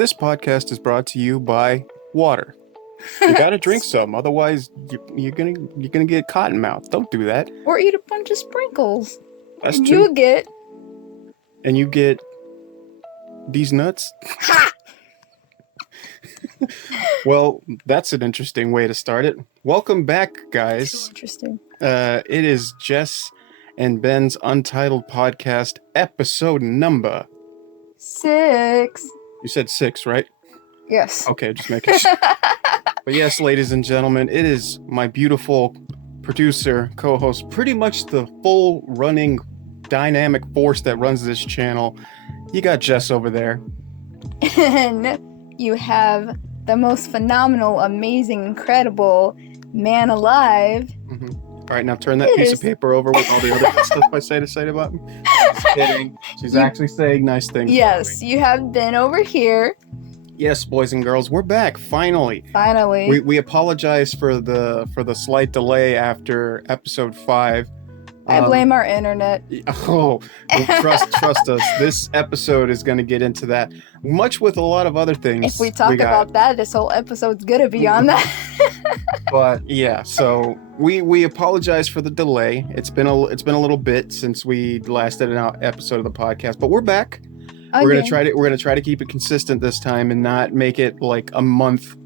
This podcast is brought to you by water. You gotta drink some, otherwise you're gonna get cotton mouth. Don't do that. Or eat a bunch of sprinkles. That's and true. You get These nuts. ha. Well, that's an interesting way to start it. Welcome back, guys. So interesting. It is Jess and Ben's Untitled podcast, episode number 6. You said 6, right? Yes. Okay, just making sure. But yes, ladies and gentlemen, it is my beautiful producer, co-host, pretty much the full running dynamic force that runs this channel. You got Jess over there. And you have the most phenomenal, amazing, incredible man alive. Mm-hmm. All right, now turn that piece of paper over with all the other good stuff I say about me. Just kidding. She's actually saying nice things. Yes, you have been over here. Yes, boys and girls, we're back finally. Finally. We apologize for the slight delay after episode 5. I blame our internet. Oh, well, trust us. This episode is going to get into that, much with a lot of other things. If we talk about that, this whole episode's gonna be on that. But yeah, so we apologize for the delay. It's been a little bit since we last did an episode of the podcast, but we're back. Okay. We're gonna try to keep it consistent this time and not make it like a month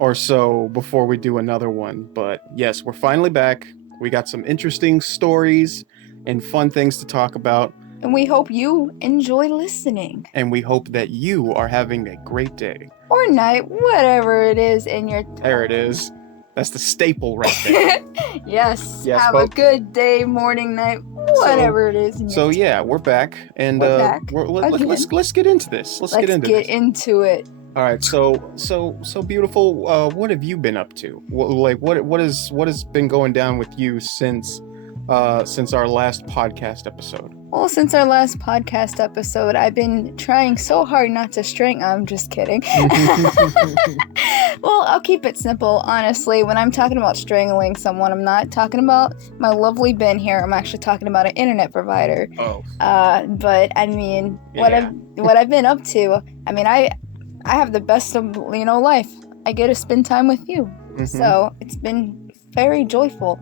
or so before we do another one. But yes, we're finally back. We got some interesting stories and fun things to talk about. And we hope you enjoy listening. And we hope that you are having a great day. Or night, whatever it is in your... There it is. That's the staple right there. Yes. Have a good day, morning, night, whatever it is. Yeah, we're back. And let's get into this. Let's get into it. All right, so beautiful. What have you been up to? What has been going down with you since our last podcast episode? Well, since our last podcast episode, I've been trying so hard not to string. I'm just kidding. Well, I'll keep it simple. Honestly, when I'm talking about strangling someone, I'm not talking about my lovely Ben here. I'm actually talking about an internet provider. Oh. But I mean, what I've been up to. I mean, I have the best of life. I get to spend time with you, so it's been very joyful.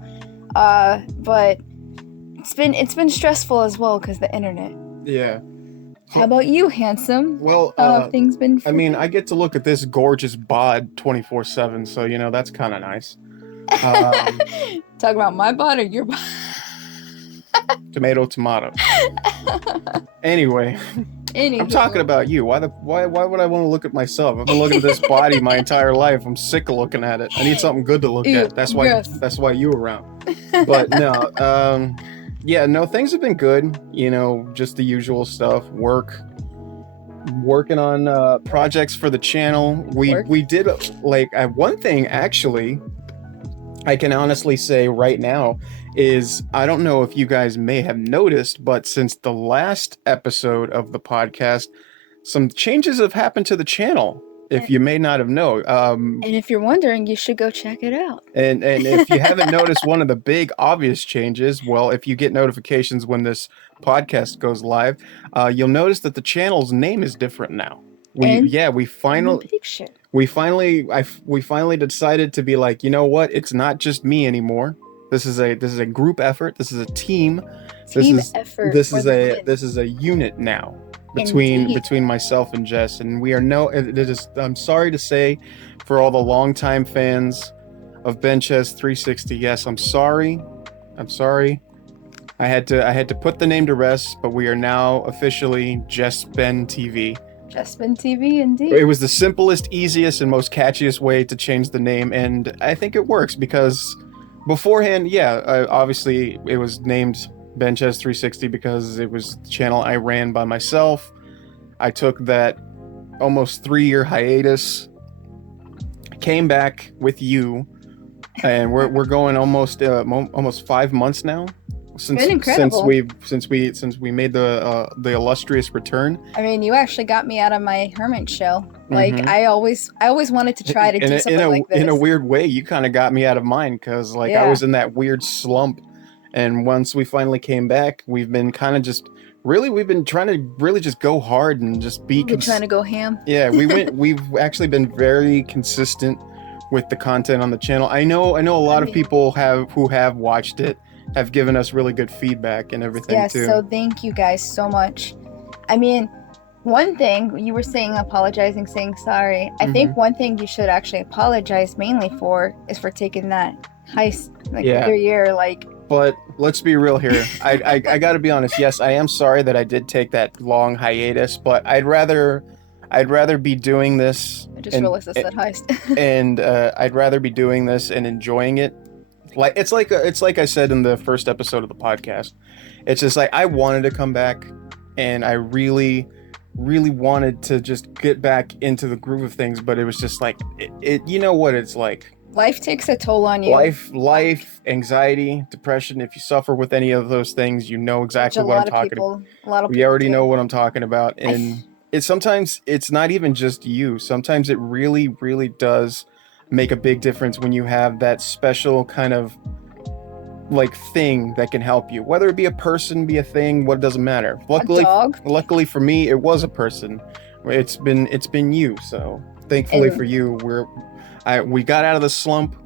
But it's been stressful as well because the internet. Yeah. How about you, handsome? Well, how have things been? I mean, I get to look at this gorgeous bod 24/7, so that's kind of nice. Talk about my bod or your bod? Tomato. Anyway. I'm talking about you. Why would I want to look at myself? I've been looking at this body my entire life. I'm sick of looking at it. I need something good to look at. That's why you around. But no, things have been good. Just the usual stuff. Working on projects for the channel. We did one thing actually. I can honestly say right now is I don't know if you guys may have noticed, but since the last episode of the podcast, some changes have happened to the channel. If you may not have known, and if you're wondering, you should go check it out. And if you haven't noticed, one of the big obvious changes, well, if you get notifications when this podcast goes live, you'll notice that the channel's name is different now. We finally decided to be like, you know what? It's not just me anymore. This is a group effort. This is a team. This is a unit now between myself and Jess, and we are I'm sorry to say, for all the longtime fans of Benches 360, yes, I'm sorry. I had to put the name to rest, but we are now officially JessBen TV. JessBen TV, indeed. It was the simplest, easiest, and most catchiest way to change the name, and I think it works because beforehand, obviously it was named Benches 360 because it was the channel I ran by myself. I took that almost 3-year hiatus, came back with you, and we're going almost 5 months now. Since we made the illustrious return. I mean, you actually got me out of my hermit shell. Like I always wanted to try to do something like this. In a weird way, you kind of got me out of mine because I was in that weird slump, and once we finally came back, we've been kind of just really, we've been trying to really just go hard and just be. We're trying to go ham. Yeah, we've actually been very consistent with the content on the channel. I know a lot of people who have watched it have given us really good feedback and everything too. So thank you guys so much. I mean, one thing you were saying, apologizing, saying sorry. I think one thing you should actually apologize mainly for is for taking that heist your year. But let's be real here. I got to be honest. Yes, I am sorry that I did take that long hiatus, but I'd rather be doing this. I just realized I said heist. And I'd rather be doing this and enjoying it. Like it's like I said in the first episode of the podcast. It's just like I wanted to come back, and I really wanted to just get back into the groove of things, but it was just like it you know what it's like. Life takes a toll on you. Life, anxiety, depression. If you suffer with any of those things, you know exactly what I'm talking about. A lot of we already know what I'm talking about. And sometimes it's not even just you. Sometimes it really, really does make a big difference when you have that special kind of like thing that can help you. Whether it be a person, be a thing, what doesn't matter. Luckily for me, it was a person. It's been you. So thankfully for you, we got out of the slump,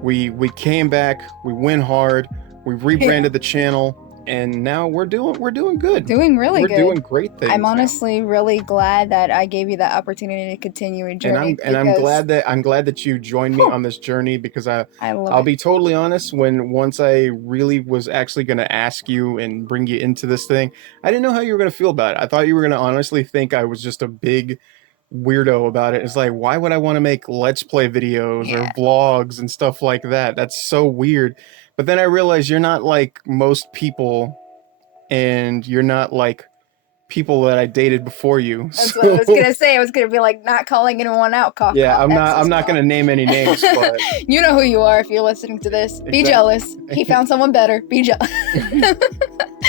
we came back, we went hard, we rebranded the channel, and now we're doing good. Doing really good. We're doing great things. I'm honestly really glad that I gave you that opportunity to continue your journey. And I'm glad that you joined me on this journey, because I'll be totally honest, once I really was actually going to ask you and bring you into this thing, I didn't know how you were going to feel about it. I thought you were going to honestly think I was just a big weirdo about it. It's like, why would I want to make let's play videos or vlogs and stuff like that? That's so weird. But then I realized you're not like most people, and you're not like people that I dated before you. That's what I was gonna say. I was gonna be like, not calling anyone out. I'm not gonna name any names, but you know who you are if you're listening to this. Be jealous. He found someone better. Be jealous.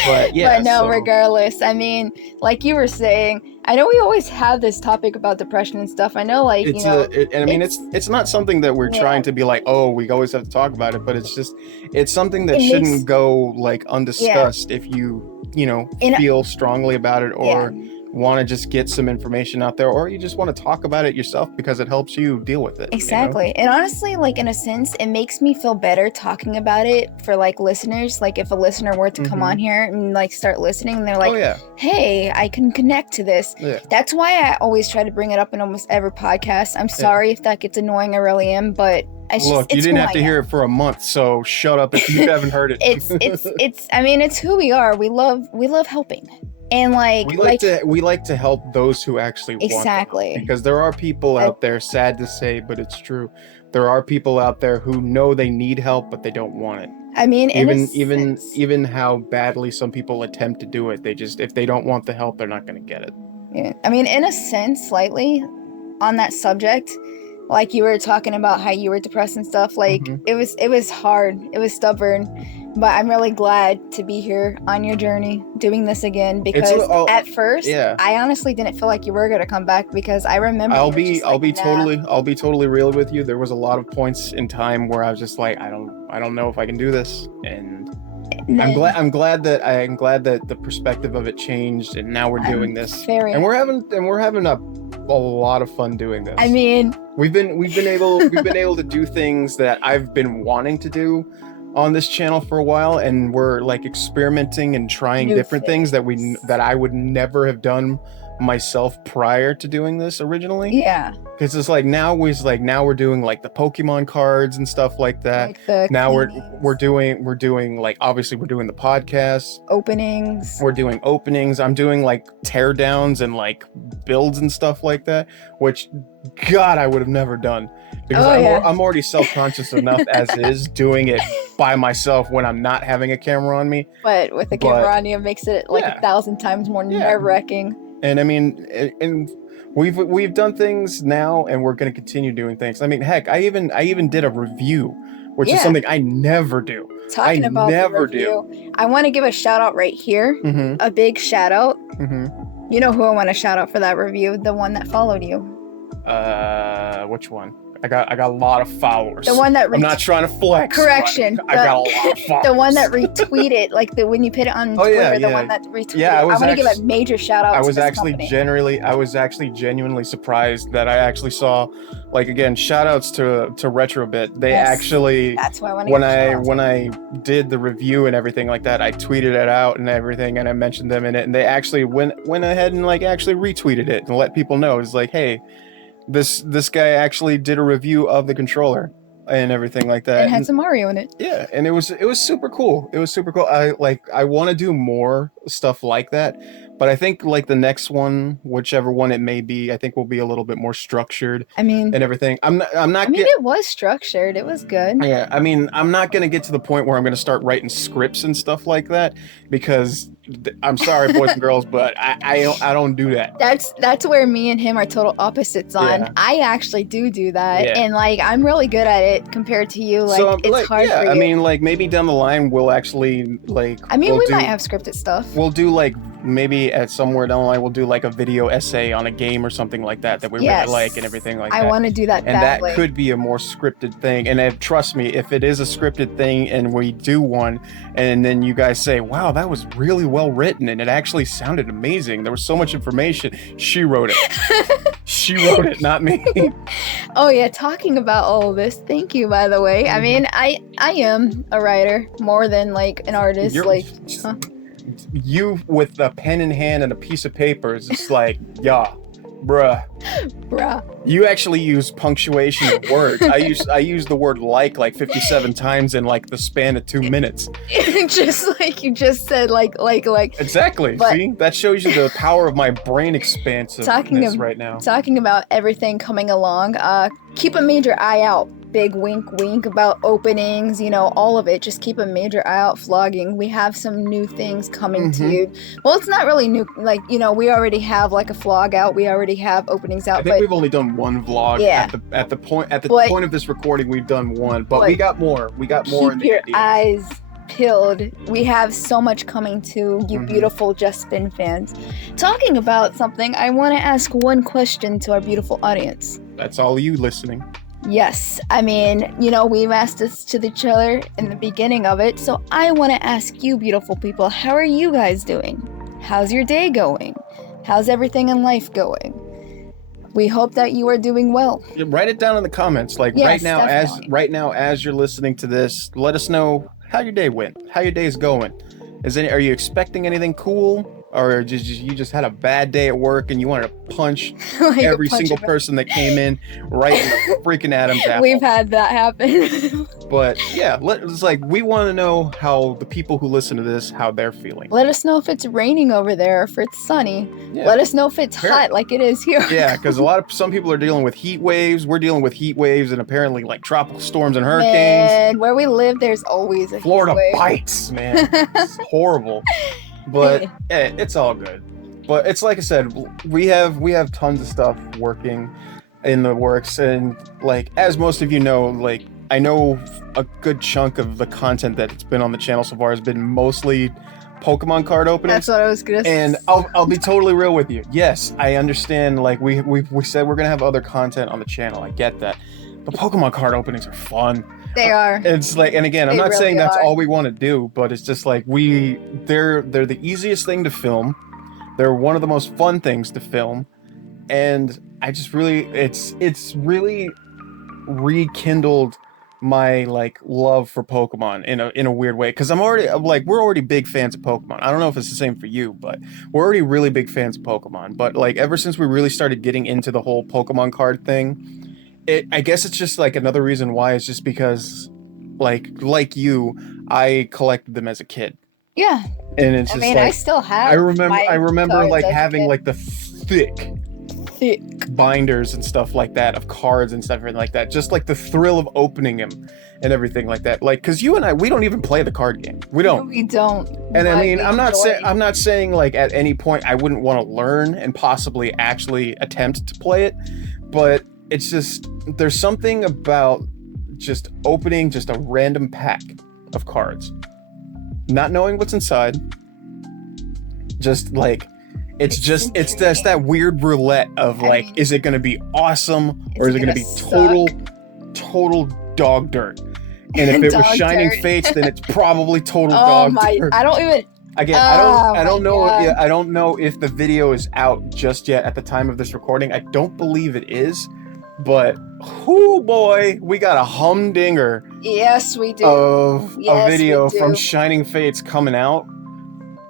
But no, regardless, I mean, like you were saying, I know we always have this topic about depression and stuff. I know, like, it's not something that we're trying to be like, oh, we always have to talk about it, but it's something that shouldn't go like undiscussed if you feel strongly about it, or want to just get some information out there, or you just want to talk about it yourself because it helps you deal with it. Exactly. And honestly, like, in a sense, it makes me feel better talking about it for like listeners. Like, if a listener were to come on here and like start listening, and they're like, hey, I can connect to this. That's why I always try to bring it up in almost every podcast. I'm sorry if that gets annoying. I really am, but look, you didn't have to hear it for a month, so shut up if you haven't heard it. It's who we are. We love helping. And like we like to help those who actually want to, because there are people out there, sad to say, but it's true. There are people out there who know they need help, but they don't want it. I mean, even how badly some people attempt to do it, if they don't want the help, they're not going to get it. Yeah. I mean, in a sense, slightly on that subject, like you were talking about how you were depressed and stuff, like it was hard, it was stubborn, but I'm really glad to be here on your journey doing this again, because at first I honestly didn't feel like you were gonna come back, because I remember I'll be totally real with you. There was a lot of points in time where I was just like, I don't know if I can do this, and I'm glad that the perspective of it changed, and now we're doing this, and we're having a lot of fun doing this. I mean, we've been able to do things that I've been wanting to do on this channel for a while, and we're like experimenting and trying different things that I would never have done myself prior to doing this originally. Yeah. Because it's like now we're doing like the Pokemon cards and stuff like that. Like now we're doing like, obviously we're doing the podcast openings. We're doing openings. I'm doing like teardowns and like builds and stuff like that, which God, I would have never done, because I'm already self-conscious enough as is doing it by myself when I'm not having a camera on me. But with the camera on you, it makes it like 1,000 times more nerve-wracking. And I mean, and we've done things now, and we're going to continue doing things. I mean, heck, I even did a review, which is something I never do. Talking about the review, I want to give a shout out right here. A big shout out. You know who I want to shout out for that review? The one that followed you. Which one? I got a lot of followers. The one that I'm not trying to flex. Correction. I got a lot of followers. The one that retweeted, like when you put it on Twitter, the one that retweeted. Yeah, I want to give a major shout out to this company. I was actually genuinely surprised that I actually saw, like, again, shout outs to Retrobit. They actually, that's why when I did the review and everything like that, I tweeted it out and everything, and I mentioned them in it, and they actually went ahead and like actually retweeted it and let people know. It's like, hey, this guy actually did a review of the controller and everything like that, and had some Mario in it. Yeah, and it was super cool. It was super cool. I want to do more stuff like that, but I think like the next one, whichever one it may be, I think will be a little bit more structured. I mean, and everything. It was structured. It was good. Yeah, I mean, I'm not gonna get to the point where I'm gonna start writing scripts and stuff like that, because I'm sorry, boys and girls, but I don't do that. That's where me and him are total opposites on. Yeah. I actually do that, and like I'm really good at it compared to you. Like, so, it's hard for you. I mean, like maybe down the line we'll actually like. I mean, we might have scripted stuff. We'll do like maybe at somewhere down the line we'll do like a video essay on a game or something like that we really like and everything like that. I want to do that. And badly. That could be a more scripted thing. And trust me, if it is a scripted thing and we do one, and then you guys say, "Wow, that was really well written and it actually sounded amazing. There was so much information." She wrote it. She wrote it, not me. Oh yeah, talking about all of this. Thank you, by the way. I mean, I am a writer more than like an artist. You with a pen in hand and a piece of paper is just like, yeah, bruh. You actually use punctuation of words. I use the word like 57 times in like the span of 2 minutes. Just like you just said, like. Exactly. But see, that shows you the power of my brain expansiveness right now. Talking about everything coming along, keep a major eye out. Big wink wink about openings, all of it. Just keep a major eye out. Vlogging, we have some new things coming to you. Well, it's not really new, like, we already have like a vlog out, we already have openings out. I think we've only done one vlog. Yeah. At the point of this recording, we've done one, but we got more. We got more. Keep your eyes peeled. We have so much coming to you, beautiful JessBen fans. Talking about something, I want to ask one question to our beautiful audience. That's all you listening. Yes, I mean, we've asked this to each other in the beginning of it, so I want to ask you, beautiful people, how are you guys doing? How's your day going? How's everything in life going? We hope that you are doing well. Write it down in the comments. Like, yes, right now, as you're listening to this, let us know how your day went, how your day is going. Are you expecting anything cool? Or you just had a bad day at work and you wanted to punch every single person that came in right in the freaking Adam's apple. We've had that happen. But yeah, it's like we want to know how the people who listen to this, how they're feeling. Let us know if it's raining over there, if it's sunny. Yeah. Let us know if it's hot like it is here. Yeah, because some people are dealing with heat waves. We're dealing with heat waves and apparently like tropical storms and hurricanes. And where we live, there's always a Florida heat wave. bites, man. It's horrible. But it's all good. But it's like I said, we have tons of stuff working in the works, and like as most of you know, like I know a good chunk of the content that's been on the channel so far has been mostly Pokemon card openings. That's what I was gonna say. And I'll be totally real with you. Yes, I understand. Like we said, we're gonna have other content on the channel. I get that, but Pokemon card openings are fun. They are. It's like, and again, I'm not saying that's all we want to do, but it's just like they're the easiest thing to film. They're one of the most fun things to film, and I just really, it's really rekindled my like love for Pokemon in a weird way, because we're already big fans of Pokemon. I don't know if it's the same for you, but we're already really big fans of Pokemon. But like ever since we really started getting into the whole Pokemon card thing. I guess it's just like another reason why it's just because like you, I collected them as a kid. Yeah. And it's just I still have. I remember like having like the thick binders and stuff like that of cards and stuff like that. Just like the thrill of opening them and everything like that. Like, cause you and we don't even play the card game. We don't. No, we don't. And I mean, I'm not saying like at any point I wouldn't want to learn and possibly actually attempt to play it, but it's just, there's something about just opening just a random pack of cards, not knowing what's inside. Just like, it's just that weird roulette of like, is it going to be awesome or is it going to be total dog dirt. And if it was Shining Fates, then it's probably total dog dirt. I don't even. Again, I don't know. Yeah, I don't know if the video is out just yet at the time of this recording. I don't believe it is, but whoo boy, we got a humdinger. Yes, we do. Of a video from Shining Fates coming out.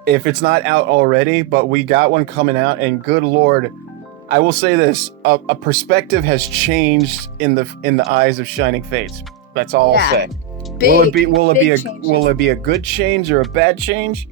If it's not out already, but we got one coming out, and good lord, I will say this: a perspective has changed in the eyes of Shining Fates. That's all I'll say. Will it be a good change or a bad change?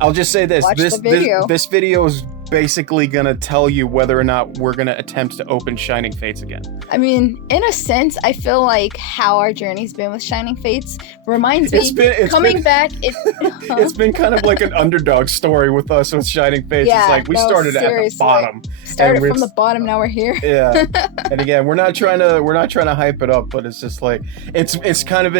I'll just say this: this video is basically gonna tell you whether or not we're gonna attempt to open Shining Fates again. I mean, in a sense, I feel like how our journey's been with Shining Fates reminds me coming back. It's been kind of like an underdog story with us with Shining Fates. Yeah, it's like we started at the bottom. Started from the bottom, now we're here. Yeah, and again, we're not trying to hype it up, but it's just like it's kind of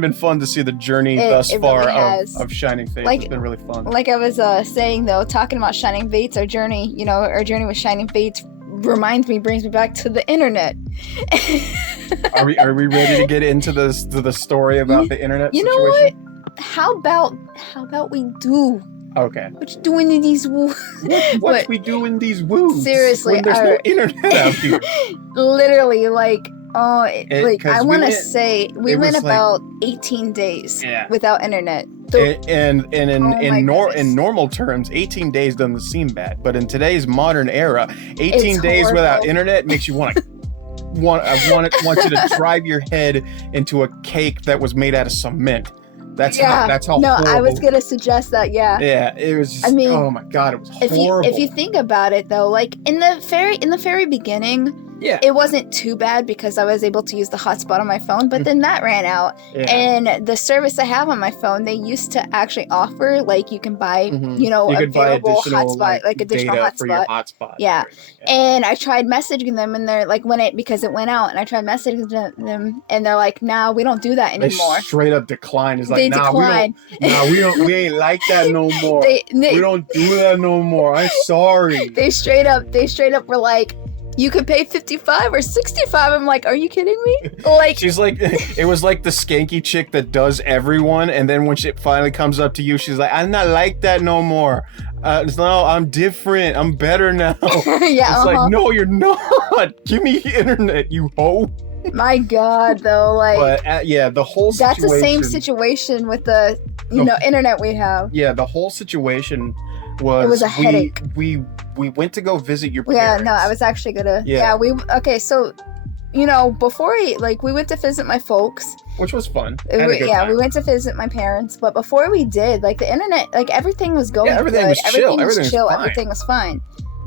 been fun to see the journey thus far really of Shining Fates. It's been really fun. Like I was saying though, talking about Shining Fates, our journey with Shining Fates brings me back to the internet. Are we ready to get into the story about the internet situation? You know what? How about we do? Okay. What you doing in these woods? What we do in these woods? Seriously, when there's no internet out here. Literally, I want to say we went about 18 days without internet. And in normal terms, 18 days doesn't seem bad, but in today's modern era, 18 days without internet makes you want you to drive your head into a cake that was made out of cement. That's how horrible. I was gonna suggest that. Yeah, it was just, oh my god, it was horrible. If you think about it though, like in the very beginning, it wasn't too bad because I was able to use the hotspot on my phone, but then that ran out. And the service I have on my phone, they used to actually offer, like, you can buy, available hotspot, like additional hotspot. For your hotspot. Yeah. And I tried messaging them, and they're like, because it went out, and I tried messaging them, and they're like, nah, we don't do that anymore. They straight up declined. It's like, we ain't like that no more. We don't do that no more. I'm sorry. They straight up were like, you could pay $55 or $65. I'm like, are you kidding me? Like, she's like, it was like the skanky chick that does everyone, and then when she finally comes up to you, she's like, I'm not like that no more. No, I'm different. I'm better now. It's like, no, you're not. Give me the internet, you hoe. My God, though, like. But the whole situation. That's the same situation with the internet we have. Yeah, the whole situation was. It was a headache. We went to go visit your parents. Yeah, no, I was actually gonna. So, before we went to visit my folks. Which was fun. We went to visit my parents, but before we did, like, the internet, like, everything was going everything good. Was chill. Everything was chill. Everything was fine.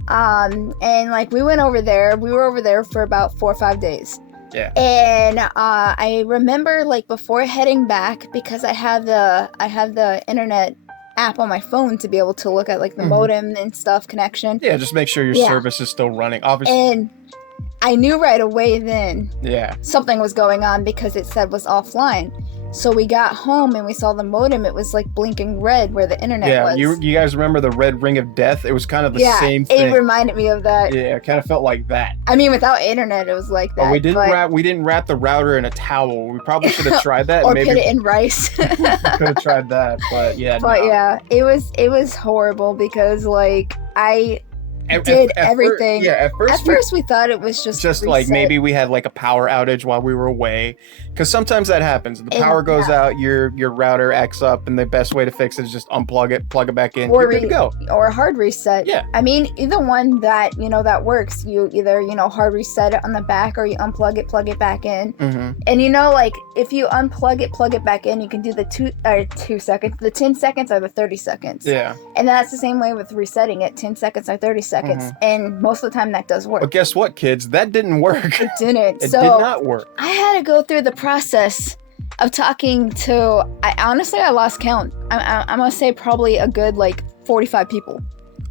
And, like, we went over there. We were over there for about 4 or 5 days. Yeah. And I remember, like, before heading back, because I have the internet app on my phone to be able to look at, like, the modem and stuff connection. Yeah, just make sure your service is still running, obviously. And I knew right away then something was going on because it said was offline. So we got home and we saw the modem. It was like blinking red where the internet was. Yeah, you guys remember the red ring of death? It was kind of the same thing. It reminded me of that. Yeah, it kind of felt like that. I mean, without internet, it was like that. But we didn't wrap the router in a towel. We probably should have tried that. Or maybe put it in rice. Could have tried that, but yeah. It was horrible because, like, I did everything. At first we thought it was just like maybe we had like a power outage while we were away, because sometimes that happens. The power goes out, your router acts up, and the best way to fix it is just unplug it, plug it back in, you're good to go. Or a hard reset. Yeah. I mean, either one that that works. You either hard reset it on the back, or you unplug it, plug it back in. Mm-hmm. And like, if you unplug it, plug it back in, you can do the 2 seconds, the 10 seconds or the 30 seconds. Yeah. And that's the same way with resetting it, 10 seconds or 30 seconds. And most of the time that does work. But guess what, kids? That didn't work. It didn't. It did not work. I had to go through the process of talking to, I lost count. I'm going to say probably a good, like, 45 people.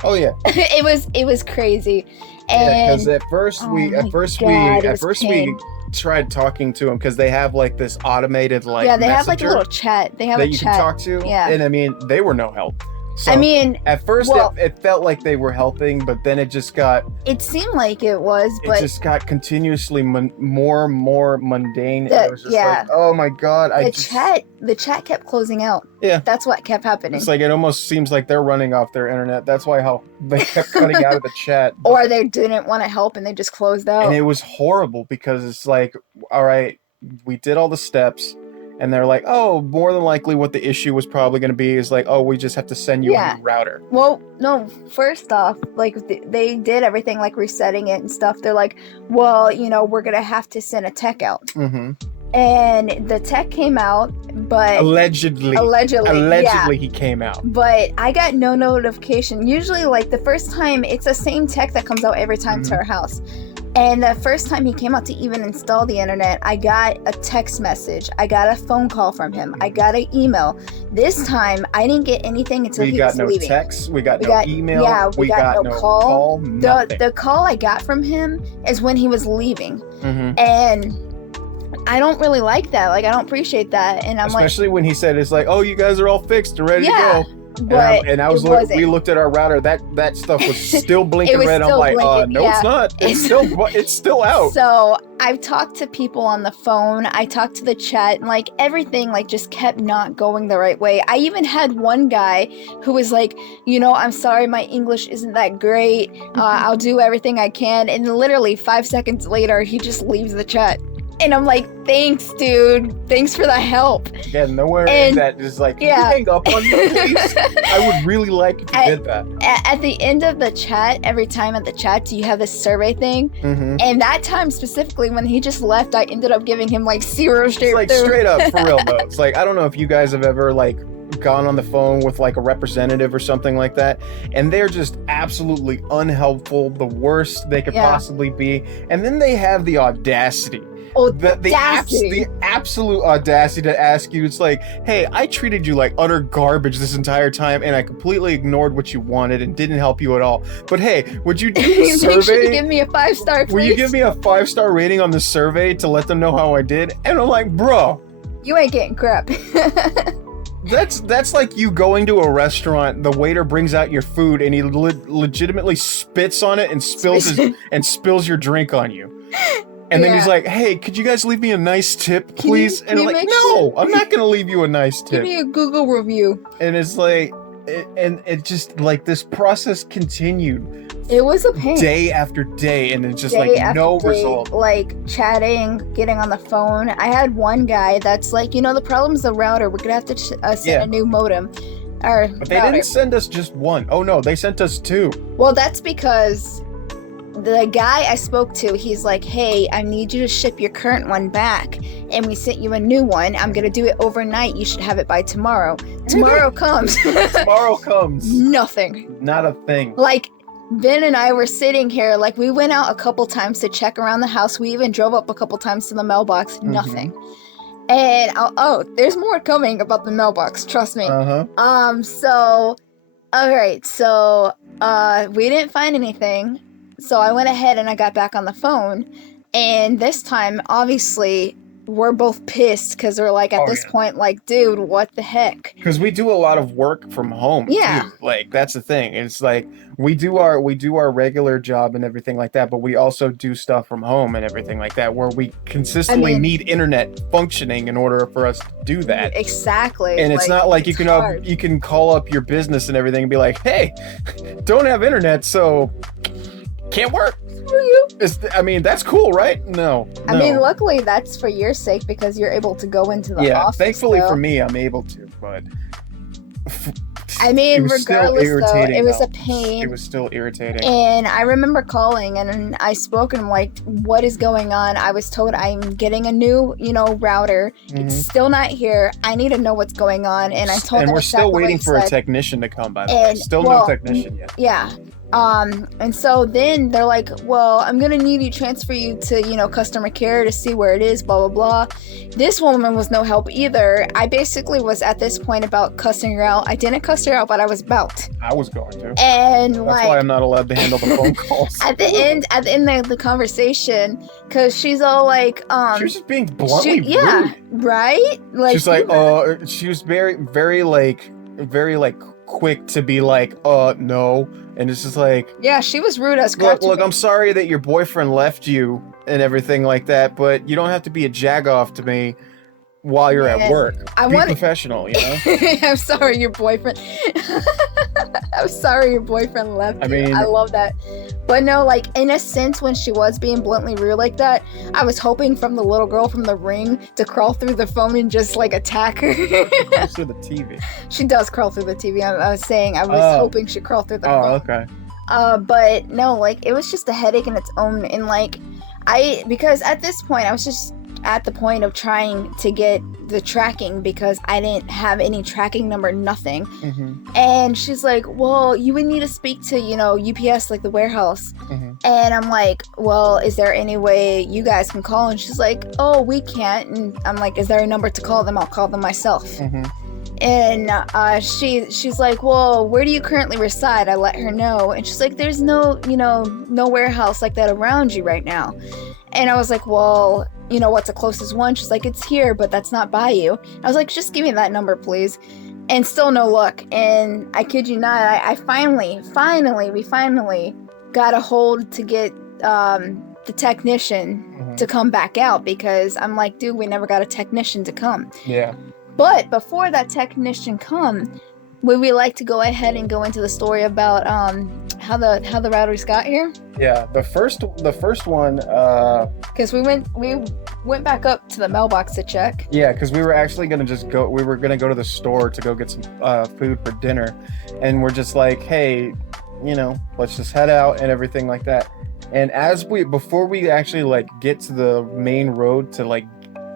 Oh, yeah. It was crazy. And because at first we tried talking to them, because they have like this automated, like, they have like a little chat. They have that a you chat can talk to. Yeah. And I mean, they were no help. So I mean, at first it felt like they were helping, but then it just got. It seemed like it was, but it just got continuously more and more mundane. The, and it was just like, oh my god, the chat kept closing out. Yeah, that's what kept happening. It's like it almost seems like they're running off their internet. That's why how they kept cutting out of the chat. Or they didn't want to help and they just closed out. And it was horrible because it's like, all right, we did all the steps. And they're like, oh, more than likely what the issue was probably going to be is like, oh, we just have to send you a new router. Well, no, first off, like they did everything like resetting it and stuff. They're like, well, we're going to have to send a tech out. Mm-hmm. And the tech came out, but allegedly he came out. But I got no notification. Usually, like the first time, it's the same tech that comes out every time to our house. And the first time he came out to even install the internet, I got a text message. I got a phone call from him. I got an email. This time, I didn't get anything until he was leaving. We got no text. We got no email. Yeah, we got no call. Nothing. The call I got from him is when he was leaving. Mm-hmm. And I don't really like that. Like, I don't appreciate that. And I'm especially when he said, it's like, oh, you guys are all fixed and ready to go. But we looked at our router. That stuff was still blinking red. I'm like, no, it's not. It's still out. So I've talked to people on the phone. I talked to the chat, and like everything, like just kept not going the right way. I even had one guy who was like, I'm sorry, my English isn't that great. I'll do everything I can. And literally 5 seconds later, he just leaves the chat. And I'm like, thanks, dude. Thanks for the help. Yeah, nowhere in that is like, can you hang up on me, please? I would really like if you did that. At the end of the chat, every time at the chat, you have this survey thing. Mm-hmm. And that time specifically, when he just left, I ended up giving him like 0 straight like through. Straight up, for real though. It's like, I don't know if you guys have ever like gone on the phone with like a representative or something like that, and they're just absolutely unhelpful, the worst they could possibly be. And then they have the audacity. The absolute audacity to ask you, it's like, hey, I treated you like utter garbage this entire time and I completely ignored what you wanted and didn't help you at all. But hey, would you do the survey? Make sure to give me a 5-star, please. Will you give me a 5-star rating on the survey to let them know how I did? And I'm like, bro, you ain't getting crap. That's like you going to a restaurant, the waiter brings out your food and he legitimately spits on it and spills your drink on you. And then he's like, hey, could you guys leave me a nice tip, please? And I'm like, no, I'm not going to leave you a nice tip. Give me a Google review. And it's like, it just like this process continued. It was a pain. Day after day, and it's just like no result. Like chatting, getting on the phone. I had one guy that's like, the problem's the router. We're going to have to send a new modem. But they didn't send us just one. Oh no, they sent us 2. Well, that's because the guy I spoke to, he's like, hey, I need you to ship your current one back. And we sent you a new one. I'm going to do it overnight. You should have it by tomorrow. Tomorrow comes. Tomorrow comes. Nothing. Not a thing. Like, Ben and I were sitting here, like, we went out a couple times to check around the house. We even drove up a couple times to the mailbox. Nothing. And, there's more coming about the mailbox. Trust me. So, all right. So, we didn't find anything. So I went ahead and I got back on the phone, and this time, obviously, we're both pissed because we're like, at this point, like, dude, what the heck? Because we do a lot of work from home. Yeah. Too. Like, that's the thing. It's like we do our regular job and everything like that, but we also do stuff from home and everything like that, where we consistently need internet functioning in order for us to do that. Exactly. And it's not like you can call up your business and everything and be like, hey, don't have internet, so can't work. For you. That's cool, right? No. I mean, luckily that's for your sake because you're able to go into the office. Yeah, thankfully for me, I'm able to, but I mean, regardless, though, it was a pain. It was still irritating. And I remember calling, and I spoke, and I'm like, what is going on? I was told I'm getting a new, router. It's still not here. I need to know what's going on. And I told them, and we're still waiting for a technician to come, by the way. Still no technician yet. Yeah. And so then they're like, well, I'm going to need you transfer you to, customer care to see where it is, blah, blah, blah. This woman was no help either. I basically was at this point about cussing her out. I didn't cuss her out, but I was about. I was going to. And that's why I'm not allowed to handle the phone calls. At the end of the converation, because she's all like, she was just being bluntly rude. Right? Like, she's like, she was very, very like, quick to be like, no. And it's just like, yeah, she was rude as crap. Look, I'm sorry that your boyfriend left you and everything like that, but you don't have to be a jagoff to me while you're at work. Be professional, you know? I'm sorry your boyfriend I'm sorry your boyfriend left you. I love that. But no, like, in a sense, when she was being bluntly rude like that, I was hoping from the little girl from the ring to crawl through the phone and just, like, attack her. She crawls through the TV. She does crawl through the TV. I was saying I was hoping she'd crawl through the phone. Oh, okay. But no, like, it was just a headache in its own. And, like, because at this point, I was just at the point of trying to get the tracking because I didn't have any tracking number, nothing. Mm-hmm. And she's like, well, you would need to speak to, UPS, like the warehouse. Mm-hmm. And I'm like, well, is there any way you guys can call? And she's like, oh, we can't. And I'm like, is there a number to call them? I'll call them myself. Mm-hmm. And she's like, well, where do you currently reside? I let her know. And she's like, there's no warehouse like that around you right now. And I was like, well, what's the closest one? She's like, it's here, but that's not by you. I was like, just give me that number, please. And still no luck. And I kid you not, we finally got a hold to get the technician to come back out, because I'm like, dude, we never got a technician to come. Yeah. But before that technician come, would we like to go ahead and go into the story about how the routers got here? Yeah, the first one. Because we went back up to the mailbox to check. Yeah, because we were actually gonna go. We were gonna go to the store to go get some food for dinner, and we're just like, hey, let's just head out and everything like that. And before we actually like get to the main road to like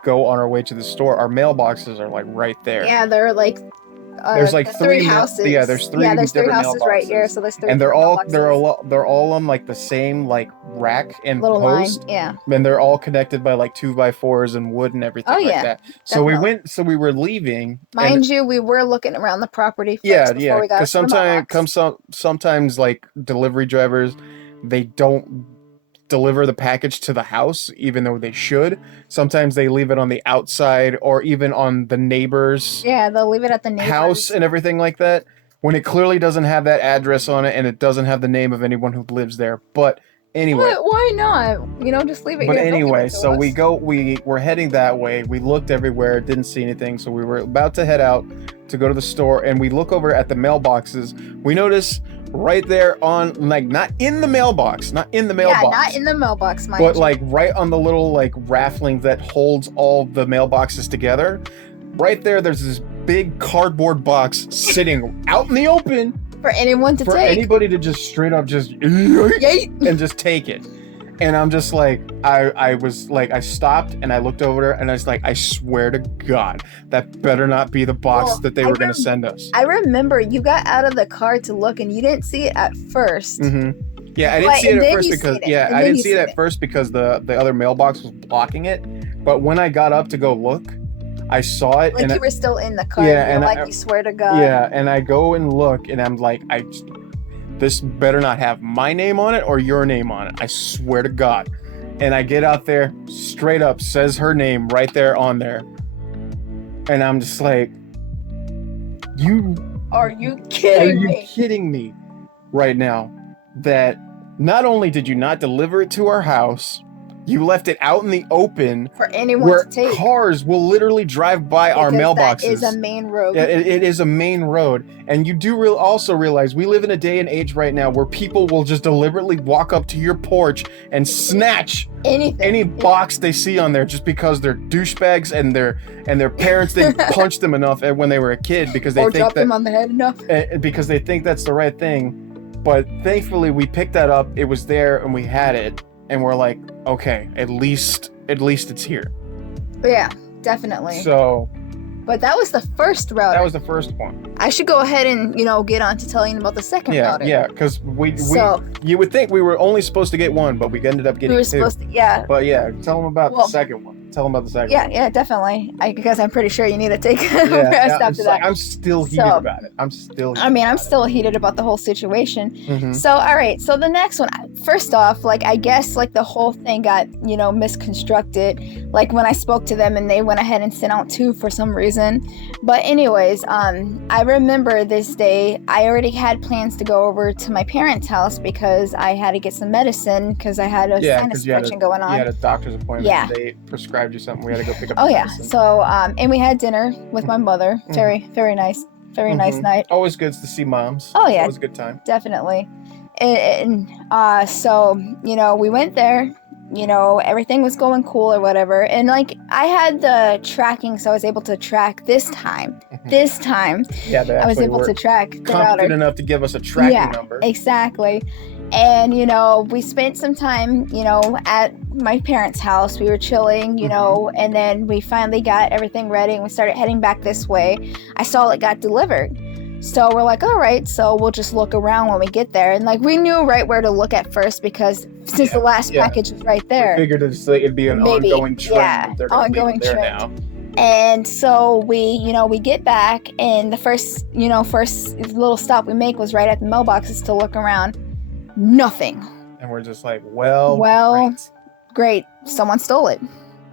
go on our way to the store, our mailboxes are like right there. Yeah, they're like. There's like three houses. There's three houses right here. So there's three. And they're all on like the same like rack and little post. line, yeah. And they're all connected by like 2x4s and wood and everything like that. So we were leaving. Mind you, we were looking around the property first before we got to the mailbox. Sometimes like delivery drivers, they don't deliver the package to the house, even though they should. Sometimes they leave it on the outside or even on the neighbor's they'll leave it at the neighbor's house and everything like that, when it clearly doesn't have that address on it and it doesn't have the name of anyone who lives there. But anyway, why not? Just leave it but here. Anyway, so we were heading that way. We looked everywhere, didn't see anything, so we were about to head out to go to the store, and we look over at the mailboxes. We notice right there on, like, not in the mailbox, mind but you, like right on the little like raffling that holds all the mailboxes together. Right there's this big cardboard box sitting out in the open for anyone to take. For anybody to just straight up just and just take it. And I'm just like, I was like, I stopped and I looked over there and I was like, I swear to God, that better not be the box that they were going to send us. I remember you got out of the car to look and you didn't see it at first. Mm-hmm. Yeah, I didn't see it at first because I didn't see it at first because the other mailbox was blocking it. But when I got up to go look, I saw it. Like, and you were still in the car. Yeah, and you swear to God. Yeah, and I go and look and I'm like, this better not have my name on it or your name on it. I swear to God. And I get out there, straight up says her name right there on there. And I'm just like, Are you kidding me right now? That not only did you not deliver it to our house, you left it out in the open for anyone where to take. Cars will literally drive by our mailboxes. That is a main road. Yeah, it is a main road. And you do also realize we live in a day and age right now where people will just deliberately walk up to your porch and snatch any box they see on there just because they're douchebags and their parents didn't punch them enough when they were a kid because they think drop them on the head enough. Because they think that's the right thing. But thankfully we picked that up. It was there and we had it. And we're like, okay, at least it's here. Yeah, definitely. So. But that was the first router. That was the first one. I should go ahead and, get on to telling you about the second router. Yeah, because you would think we were only supposed to get one, but we ended up getting two. We were supposed to, yeah. But yeah, tell them about the second one. Tell them about the second Yeah, one. yeah, definitely. Because I'm pretty sure you need to take a rest after that. I'm still heated about it. I'm still heated about the whole situation. Mm-hmm. So, all right. So the next one, first off, like, I guess, like, the whole thing got, misconstructed. Like, when I spoke to them and they went ahead and sent out 2 for some reason. But anyways, I remember this day, I already had plans to go over to my parents' house because I had to get some medicine because I had a sinus infection going on. You had a doctor's appointment. Yeah. They prescribed you something. We had to go pick up medicine. So, and we had dinner with my mother. Very, very nice. Very nice night. Always good to see moms. Oh, yeah. Always a good time. Definitely. And so, we went there. Everything was going cool or whatever. And, like, I had the tracking, so I was able to track this time. Yeah, I was able to track the confident enough to give us a tracking number. Exactly. And, we spent some time, at my parents' house. We were chilling, and then we finally got everything ready and we started heading back this way. I saw it got delivered. So we're like, all right, so we'll just look around when we get there. And, like, we knew right where to look at first because since the last package was right there. We figured it'd be an ongoing trend. Yeah, they're ongoing there trend. Now. And so we get back, and the first little stop we make was right at the mailboxes to look around. Nothing. And we're just like, well, great. Someone stole it.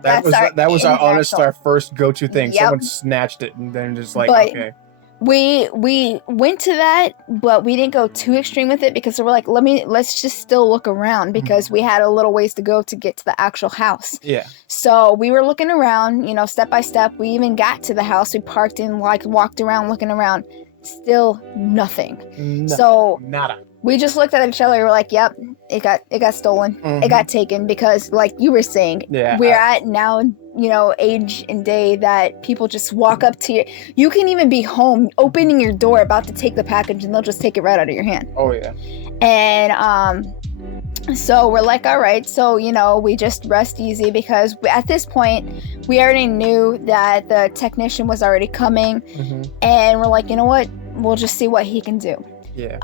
That was our first go-to thing. Yep. Someone snatched it, and then just like, okay. We went to that, but we didn't go too extreme with it because we were like, let's just still look around because we had a little ways to go to get to the actual house. Yeah. So we were looking around, step by step. We even got to the house. We parked and, like, walked around looking around. Still nothing. So nada. We just looked at each other. We were like, "Yep, it got stolen. It got taken." Because, like you were saying, we're at now, age and day that people just walk up to you. You can even be home, opening your door, about to take the package, and they'll just take it right out of your hand. Oh yeah. And so we're like, all right. So we just rest easy because at this point we already knew that the technician was already coming, and we're like, you know what? We'll just see what he can do. Yeah.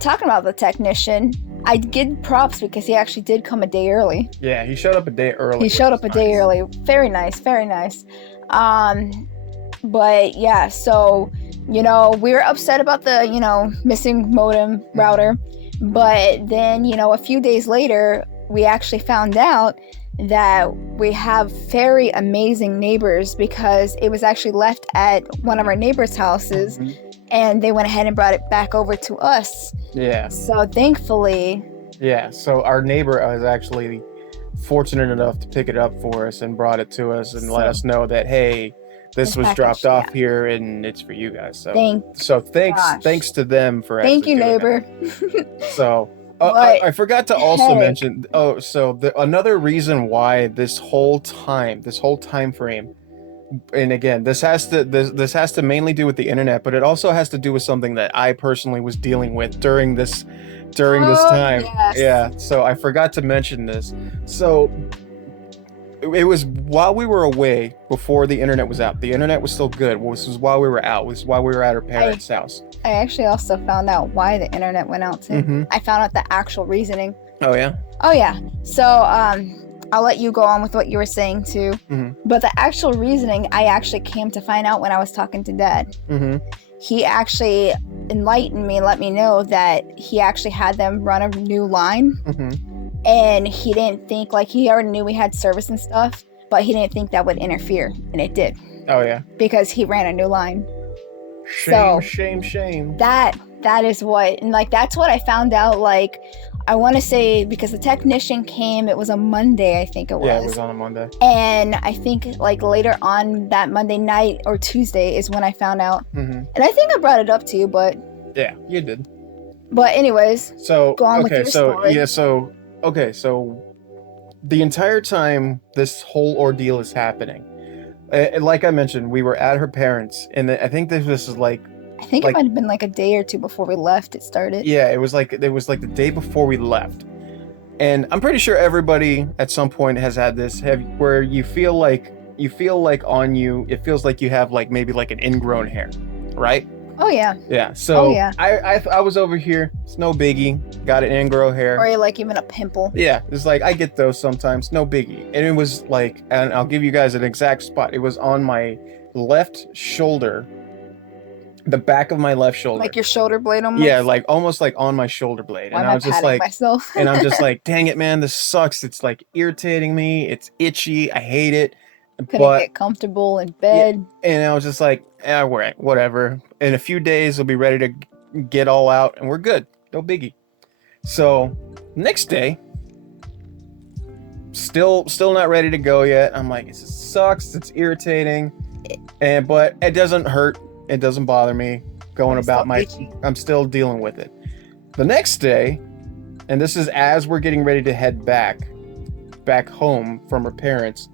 Talking about the technician, I give props because he actually did come a day early. Yeah, he showed up a day early. Day early. Very nice, very nice. But yeah, so, we were upset about the, missing modem router. But then, a few days later, we actually found out that we have very amazing neighbors because it was actually left at one of our neighbors' houses. And they went ahead and brought it back over to us. Yeah. So thankfully. Yeah. So our neighbor was actually fortunate enough to pick it up for us and brought it to us and let us know that, hey, this was dropped off here and it's for you guys. So thanks to them for actually Thank you, neighbor. So I forgot to also mention. Oh, so another reason why this whole time frame. And again, this has to mainly do with the internet, but it also has to do with something that I personally was dealing with during this time. Yes. Yeah. So I forgot to mention this. So it was while we were away before the internet was out. The internet was still good. This was while we were out. This was while we were at our parents' house. I actually also found out why the internet went out too. I found out the actual reasoning. Oh yeah? Oh yeah. So I'll let you go on with what you were saying too. But the actual reasoning I actually came to find out when I was talking to Dad. He actually enlightened me and let me know that he actually had them run a new line. And he didn't think, like, he already knew we had service and stuff, but he didn't think that would interfere, and it did. Oh yeah. Because he ran a new line. Shame. That is what, and like that's what I found out. Like, I want to say because the technician came, it was a Monday, I think it was. Yeah, it was on a Monday. And I think like later on that Monday night or Tuesday is when I found out. And I think I brought it up to you, but yeah, you did. But anyways, so go on with your story. Yeah, so the entire time this whole ordeal is happening, like I mentioned, we were at her parents, and I think this was like. I think it might have been like a day or two before we left. It started. Yeah, it was like the day before we left, and I'm pretty sure everybody at some point has had this, where you feel like on you, it feels like you have like maybe like an ingrown hair, right? Oh yeah. Yeah. Oh So yeah. I was over here. It's no biggie. Got an ingrown hair. Or like even a pimple. Yeah, it's like I get those sometimes, no biggie. And it was like, and I'll give you guys an exact spot. It was on my left shoulder, the back of my left shoulder. Like your shoulder blade almost. Yeah, like almost like on my shoulder blade. Why And am I was just patting like, myself? and I'm just like, dang it, man, this sucks. It's like irritating me. It's itchy. I hate it. Couldn't get comfortable in bed. Yeah, and I was just like, whatever. In a few days, we'll be ready to get all out, and we're good. No biggie. So next day, still not ready to go yet. I'm like, it sucks. It's irritating, but it doesn't hurt. It doesn't bother me. I'm still dealing with it. The next day, and this is as we're getting ready to head back home from her parents.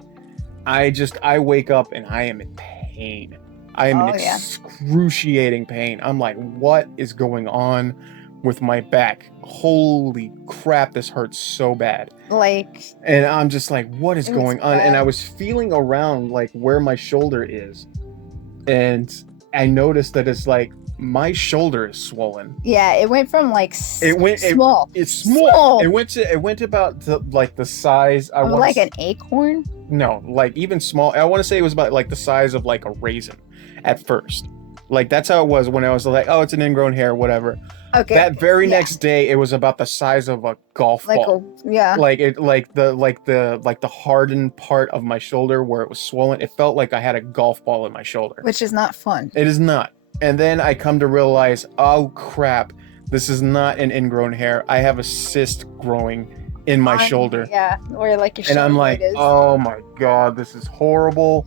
I wake up and I am in pain. I am in excruciating pain. I'm like, what is going on with my back? Holy crap, this hurts so bad. And I'm just like, what is going on? And I was feeling around like where my shoulder is. And I noticed that it's like my shoulder is swollen. Yeah, it went from like small. It's small. It went about like the size. Like an acorn? No, like even small. I want to say it was about like the size of like a raisin at first. Like that's how it was when I was like, oh, it's an ingrown hair, whatever. Okay. That very next day, it was about the size of a golf ball. Like the hardened part of my shoulder where it was swollen. It felt like I had a golf ball in my shoulder. Which is not fun. It is not. And then I come to realize, oh crap, this is not an ingrown hair. I have a cyst growing in my shoulder. Yeah, where like your shoulder. And I'm like, oh my god, this is horrible.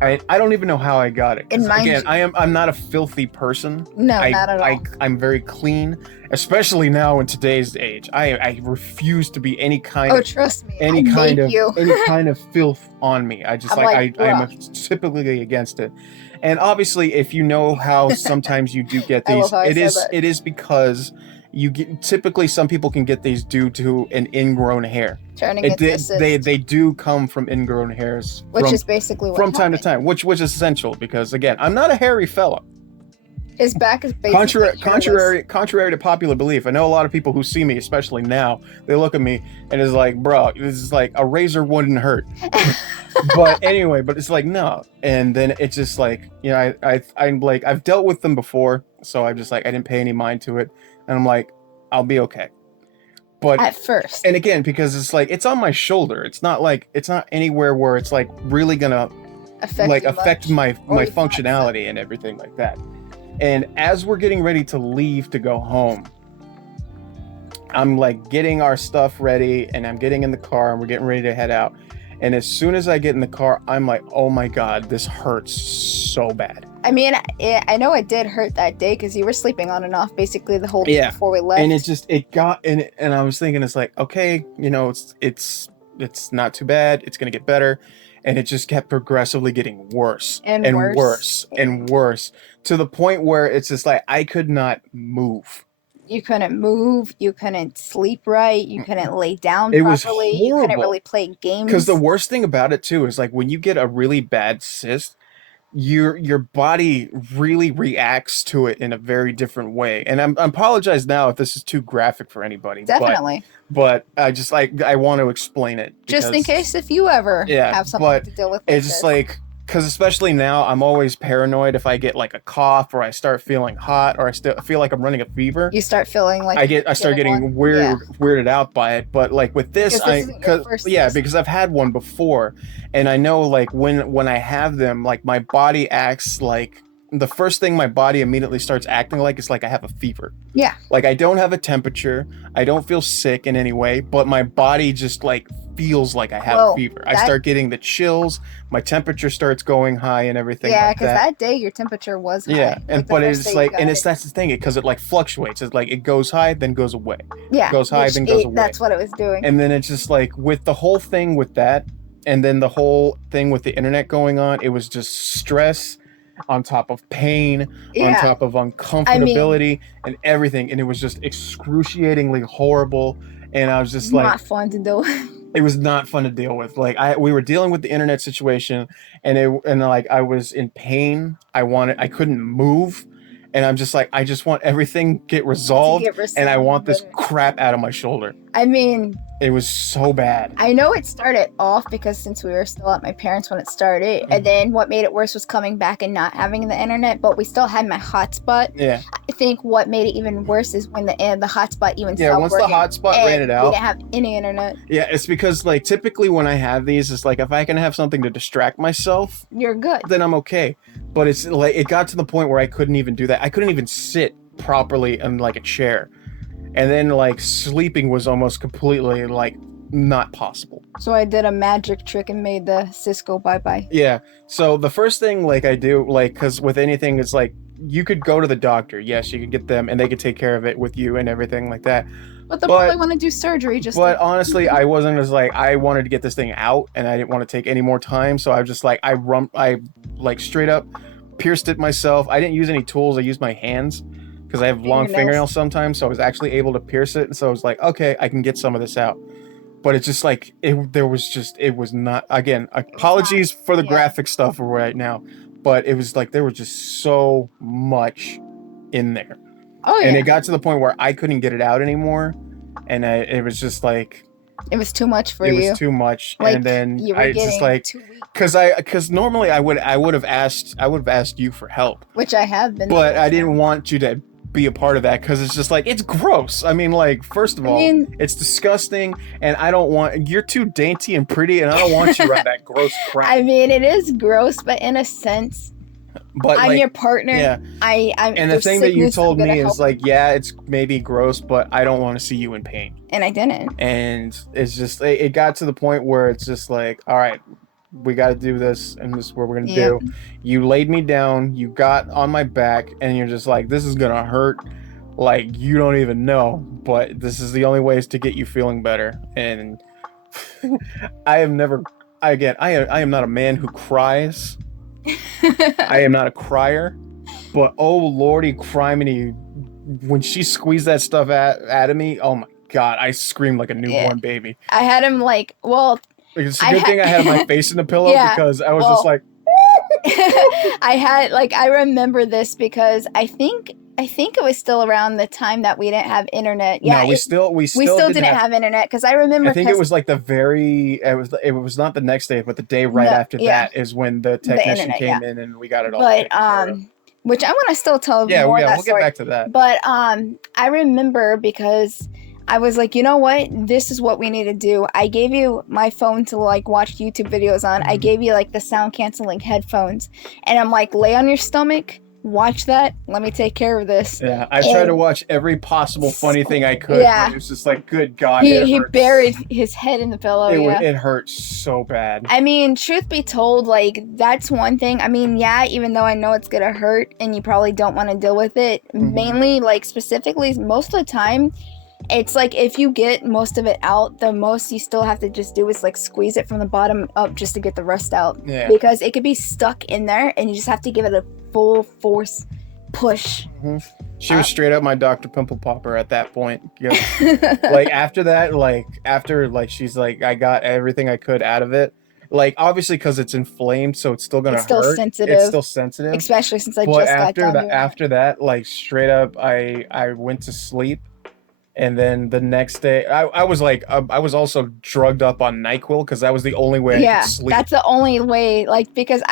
I don't even know how I got it. Again, I'm not a filthy person. No, not at all. I'm very clean, especially now in today's age. I refuse to be any kind of trust me, any kind of filth on me. I just I'm typically against it. And obviously, if you know how sometimes you do get these, it is because typically some people can get these due to an ingrown hair. They do come from ingrown hairs, which is basically what from time to time, which is essential because again, I'm not a hairy fella. His back is basically contrary to popular belief. I know a lot of people who see me, especially now, they look at me and it's like, bro, this is like a razor wouldn't hurt. But anyway, but it's like no, and then it's just like, you know, I'm like, I've dealt with them before, so I'm just like, I didn't pay any mind to it, and I'm like, I'll be okay. But at first, and again, because it's like it's on my shoulder, it's not anywhere where it's like really gonna affect my functionality and everything like that. And as we're getting ready to leave to go home, I'm like getting our stuff ready and I'm getting in the car and we're getting ready to head out. And as soon as I get in the car, I'm like, oh my God, this hurts so bad. I mean, I know it did hurt that day because you were sleeping on and off basically the whole day before we left. And and I was thinking, it's like, okay, you know, it's not too bad. It's going to get better. And it just kept progressively getting worse and worse and worse to the point where it's just like I could not move. You couldn't move. You couldn't sleep right. You couldn't lay down properly. Was horrible. You couldn't really play games. Because the worst thing about it too is like when you get a really bad cyst, your body really reacts to it in a very different way. And I apologize now if this is too graphic for anybody. Definitely. But I just I want to explain it. Just in case if you ever have something to deal with. It's just like, because especially now, I'm always paranoid if I get like a cough or I start feeling hot or I still feel like I'm running a fever. You start feeling like I start getting weirded out by it. But like with this, because I've had one before, and I know like when I have them, like my body acts like the first thing my body immediately starts acting like is like I have a fever. Yeah. Like I don't have a temperature, I don't feel sick in any way, but my body just like feels like I have a fever. I start getting the chills, my temperature starts going high and everything. Yeah, because that day your temperature was high. Yeah, and but it's like, and that's the thing, because it like fluctuates. It's like it goes high, then goes away. Yeah, it goes high, then goes away. That's what it was doing. And then it's just like with the whole thing with that, and then the whole thing with the internet going on, it was just stress on top of pain, on top of uncomfortability and everything, and it was just excruciatingly horrible. And I was just like, not fun to deal with. It was not fun to deal with. Like we were dealing with the internet situation, and like I was in pain. I couldn't move, And I'm just like, I just want everything get resolved, and I want this crap out of my shoulder. I mean, it was so bad. I know it started off because since we were still at my parents' when it started, and then what made it worse was coming back and not having the internet, but we still had my hotspot. Yeah. I think what made it even worse is when the hotspot even stopped once working, the hotspot ran it out. We didn't have any internet. Yeah, it's because like typically when I have these, it's like if I can have something to distract myself, you're good. Then I'm okay. But it's like it got to the point where I couldn't even do that. I couldn't even sit properly in like a chair. And then like sleeping was almost completely like not possible. So I did a magic trick and made the Cisco bye-bye. Yeah. So the first thing like I do, like, because with anything, it's like you could go to the doctor. Yes, you could get them and they could take care of it with you and everything like that. But they'll probably want to do surgery just But honestly, I wasn't as like, I wanted to get this thing out and I didn't want to take any more time. So I was just like, I like straight up pierced it myself. I didn't use any tools. I used my hands because I have long fingernails sometimes. So I was actually able to pierce it. And so I was like, okay, I can get some of this out. But it's just like, it was not, again, apologies for the graphic stuff right now. But it was like, there was just so much in there. Oh, yeah. And it got to the point where I couldn't get it out anymore. And it was just like... It was too much for you. It was too much. Like, and then you were I just like... Because normally I would have asked you for help. Which I have been. But I didn't want you to be a part of that because it's just like, it's gross. I mean, like, first of all, it's disgusting. And I don't want... You're too dainty and pretty and I don't want you around that gross crap. I mean, it is gross, but in a sense... But I'm like, your partner. Yeah. I'm and the thing that you told me is like, yeah, it's maybe gross, but I don't want to see you in pain. And I didn't. And it's just, it got to the point where it's just like, all right, we got to do this, and this is what we're going to do. You laid me down, you got on my back, and you're just like, this is going to hurt. Like, you don't even know, but this is the only ways to get you feeling better. And I am not a man who cries. I am not a crier, but oh lordy criminy, when she squeezed that stuff out of me, oh my god, I screamed like a newborn baby. I had him like, well, it's a good thing I had my face in the pillow because I was just like I remember this because I think it was still around the time that we didn't have internet. Yeah, no, we still didn't have internet because I remember. I think it was like it was not the next day, but the day after that is when the technician came in and we got it all. But which I want to still tell more of that we'll get back to that. But I remember because I was like, you know what? This is what we need to do. I gave you my phone to like watch YouTube videos on. I gave you like the sound canceling headphones, and I'm like, lay on your stomach. Watch that. Let me take care of this. Yeah, I tried to watch every possible funny thing I could. Yeah, but it was just like, good God. He buried his head in the pillow. It hurt so bad. I mean, truth be told, like, that's one thing. I mean, yeah, even though I know it's gonna hurt and you probably don't want to deal with it, mainly, like, specifically, most of the time, it's like if you get most of it out, the most you still have to just do is like squeeze it from the bottom up just to get the rest out. Yeah. Because it could be stuck in there and you just have to give it a full force push. She was straight up my Dr. Pimple Popper at that point. Yeah. Like after that, she's like, I got everything I could out of it. Like obviously because it's inflamed, so it's still gonna hurt. It's still sensitive. Especially since I just got down after that, like straight up, I went to sleep. And then the next day, I was like, I was also drugged up on NyQuil because that was the only way I could sleep. That's the only way, like, because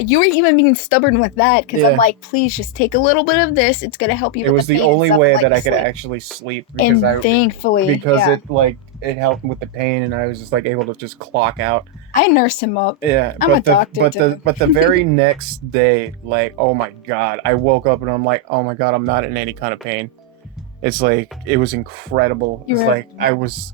you were even being stubborn with that because I'm like, please just take a little bit of this. It's going to help you with the pain. It was the only way that I could actually sleep. Because thankfully. Because it helped with the pain and I was just like able to just clock out. I nursed him up. Yeah. I'm a doctor too. But the very next day, like, oh my God, I woke up and I'm like, oh my God, I'm not in any kind of pain. It's like it was incredible. It's like I was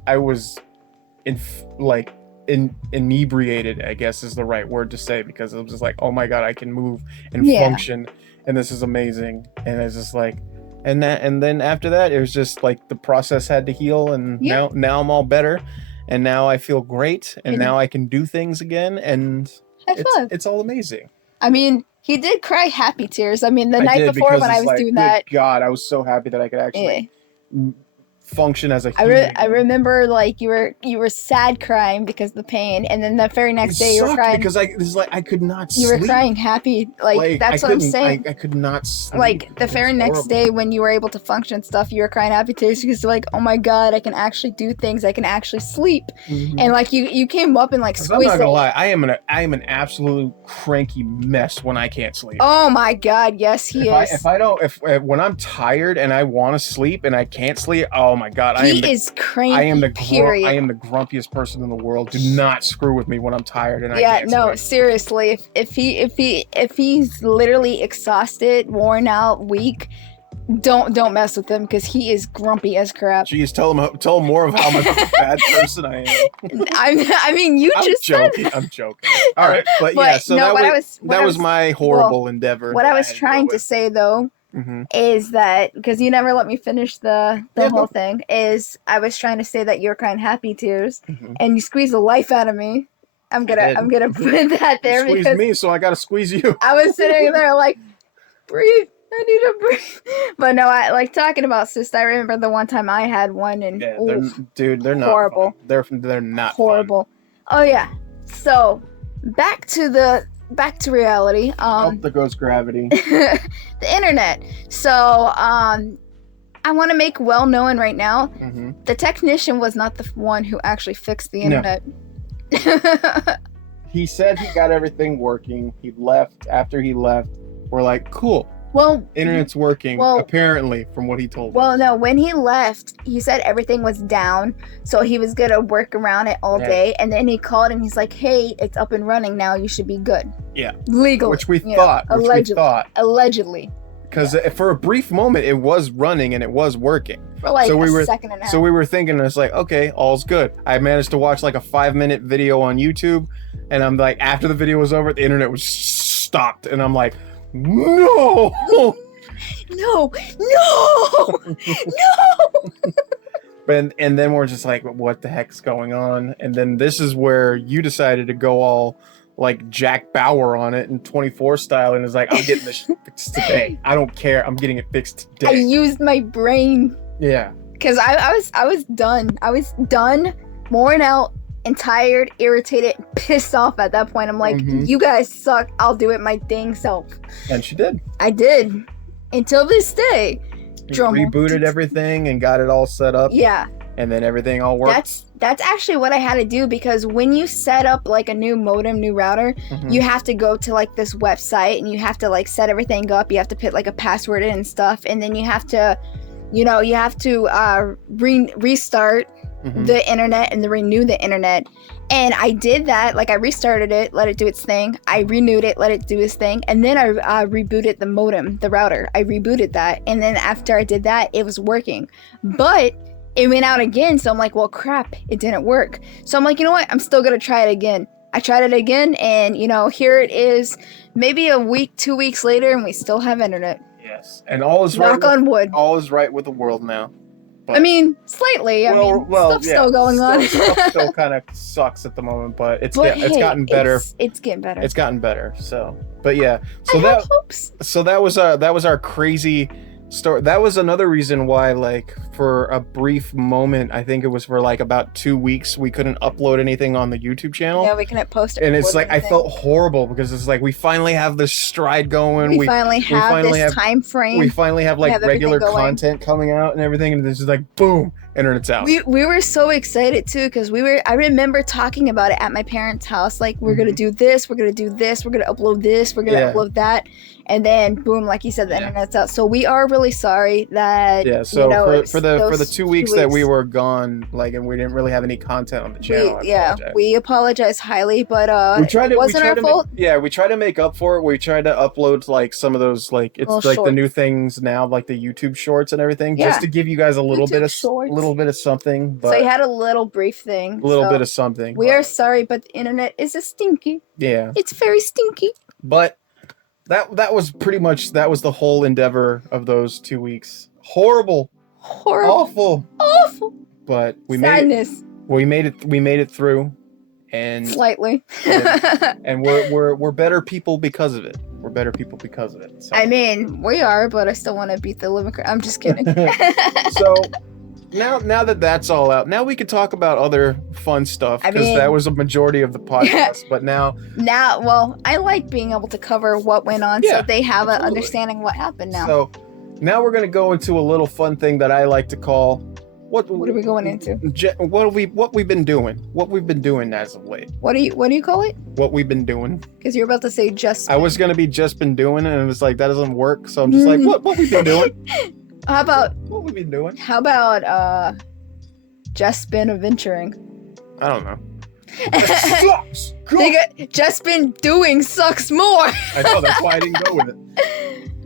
inebriated, I guess is the right word to say, because it was just like, oh my God, I can move and function, and this is amazing. And it's just like, and then after that, it was just like the process had to heal, and now I'm all better, and now I feel great, and now I can do things again, and it's all amazing. I mean, he did cry happy tears. I mean, the night before when I was doing that. God, I was so happy that I could actually function as a human. I remember like you were sad crying because of the pain, and then the very next day you were crying because I could not you sleep. were crying happy, like that's what I'm saying. I could not sleep. Like the very next day when you were able to function and stuff, you were crying happy too because you're like, oh my god, I can actually do things, I can actually sleep. And like you came up and like squeezed. I'm not gonna lie, I am an absolute cranky mess when I can't sleep. Oh my god, yes he is. If when I'm tired and I want to sleep and I can't sleep, oh my god, he is cranky. I am the period. grumpiest person in the world. Do not screw with me when I'm tired and I can't no, sleep. seriously. If he's literally exhausted, worn out, weak, don't mess with him because he is grumpy as crap. Jeez, tell him more of how much of a bad person I am. I mean, I'm joking. All right, but yeah. So no, that was my horrible endeavor. What I was trying to say though. Is that because you never let me finish the whole thing? Is I was trying to say that you're crying happy tears, and you squeeze the life out of me. I'm gonna put that there you because me, so I gotta squeeze you. I was sitting there like, breathe. I need to breathe. But no, I like talking about cysts. I remember the one time I had one, and they're not horrible. Fun. They're not horrible. Fun. Oh yeah. So back to reality. There goes gravity. The internet. So I want to make well known right now, the technician was not the one who actually fixed the internet. No. He said he got everything working. He left. After he left, we're like, cool. Well, internet's working, apparently, from what he told us. Well, no, when he left, he said everything was down, so he was going to work around it all day, and then he called and he's like, hey, it's up and running now, you should be good. Yeah. Legally. Which we thought. Allegedly. Because for a brief moment, it was running and it was working. For like a second and a half. So we were thinking, it's like, okay, all's good. I managed to watch like a 5-minute video on YouTube, and I'm like, after the video was over, the internet was stopped, and I'm like, no! No! And then we're just like, what the heck's going on? And then this is where you decided to go all like Jack Bauer on it in 24 style and is like, I'm getting this fixed today. I don't care. I'm getting it fixed today. I used my brain. Yeah. Because I was done. I was done, worn out, and tired, irritated, pissed off at that point. I'm like, you guys suck. I'll do it my dang self. And she did. I did. Until this day. Rebooted everything and got it all set up. Yeah. And then everything all worked. That's actually what I had to do, because when you set up like a new modem, new router, you have to go to like this website and you have to like set everything up. You have to put like a password in and stuff. And then you have to, restart the internet and then renew the internet. And I did that. Like I restarted it, let it do its thing. I renewed it, let it do its thing. And then I rebooted the modem, the router. I rebooted that. And then after I did that, it was working. But it went out again. So I'm like, well, crap, it didn't work. So I'm like, you know what? I'm still going to try it again. I tried it again. And, here it is, maybe a week, 2 weeks later, and we still have internet. Yes. And all is Knock on wood. All is right with the world now. But, I mean, slightly. Stuff's still going on. Stuff still kind of sucks at the moment, but it's gotten better. It's getting better. It's gotten better. So, but yeah. So I have hopes. So that was our crazy story. That was another reason why, like, for a brief moment, I think it was for like about 2 weeks, we couldn't upload anything on the YouTube channel. Yeah, we couldn't post it. And it's like, anything. I felt horrible because it's like, we finally have this stride going. We finally have this time frame. We finally have like regular content coming out and everything. And it's just like, boom, internet's out. We were so excited too, because I remember talking about it at my parents' house. Like, we're going to do this, we're going to do this, we're going to upload this, we're going to upload that. And then boom, like you said, the internet's out. So we are really sorry that for the 2 weeks that we were gone, like, and we didn't really have any content on the channel. We apologize highly, but it wasn't our fault. We tried to make up for it. We tried to upload like some of those, like, it's like shorts. The new things now, like the YouTube shorts and everything, just to give you guys a little bit of something. But so you had a little brief thing, a little bit of something. We are sorry, but the internet is a stinky. Yeah, it's very stinky. But that was pretty much the whole endeavor of those 2 weeks. Horrible, awful. But we made it through, and slightly. and we're better people because of it. We're better people because of it. So. I mean, we are, but I still want to beat the living. I'm just kidding. So now that that's all out, now we can talk about other fun stuff, because that was a majority of the podcast. But now, well, I like being able to cover what went on, so they have an understanding what happened now. So now we're going to go into a little fun thing that I like to call what are we going into? What we've been doing. What we've been doing as of late. What do you call it? What we've been doing. Because you're about to say just. I was going to be just been doing, and it was like that doesn't work. So I'm just like, what we've been doing. How about what we've been doing? How about JessBen adventuring? I don't know. Sucks. JessBen doing sucks more. I know, that's why I didn't go with it.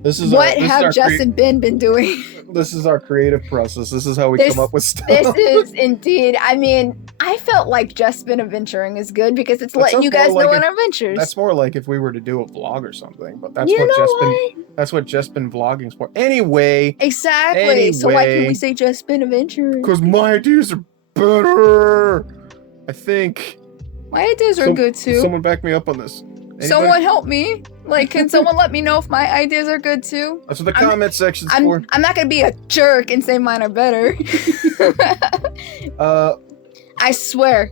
This is what have Jess and Ben been doing? This is our creative process. This is how we come up with stuff. This is indeed. I mean, I felt like JessBen adventuring is good because it's letting you guys know on adventures. That's more like if we were to do a vlog or something, but that's what JessBen vlogging's for. Anyway. Exactly. So why can't we say JessBen adventuring? Because my ideas are better. I think. My ideas are good too. Someone back me up on this. Anybody? Someone help me. Like, can someone let me know if my ideas are good too? That's what the comment section's for. I'm not gonna be a jerk and say mine are better. I swear.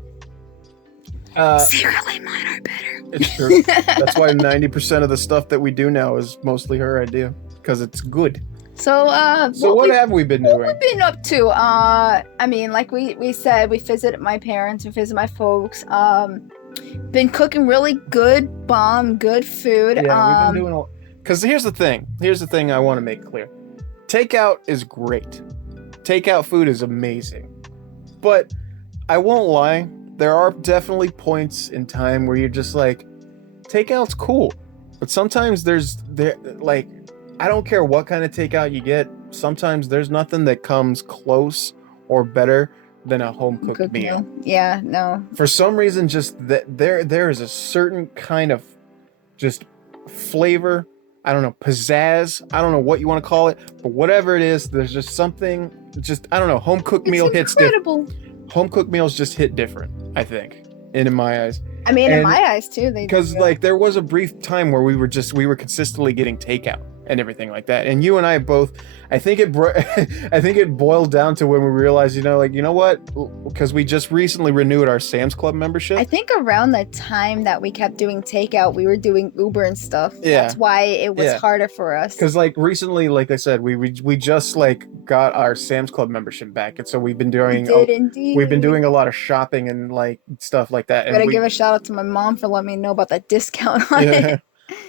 Secretly, mine are better. It's true. That's why 90% of the stuff that we do now is mostly her idea, because it's good. So what have we been doing? What we've been up to? I mean, like we said, we visited my parents, we visited my folks. Been cooking really good, good food. Yeah, we've been doing because here's the thing I want to make clear. Takeout is great. Takeout food is amazing. But I won't lie, there are definitely points in time where you're just like, takeout's cool. But sometimes I don't care what kind of takeout you get, sometimes there's nothing that comes close or better than a home-cooked meal. Yeah, no. For some reason, just there is a certain kind of just flavor, I don't know, pizzazz, I don't know what you want to call it, but whatever it is, there's just something, I don't know, home-cooked meal hits different. Home-cooked meals just hit different, I think, in my eyes. I mean, in my eyes, too. Because, there was a brief time where we were consistently getting takeout and everything like that. And you and I both, I think it boiled down to when we realized, you know what? Because we just recently renewed our Sam's Club membership. I think around the time that we kept doing takeout, we were doing Uber and stuff. Yeah. That's why it was harder for us. Because recently, like I said, we just got our Sam's Club membership back, and so we've been doing a lot of shopping and stuff like that. Gotta give a shout out to my mom for letting me know about that discount on it.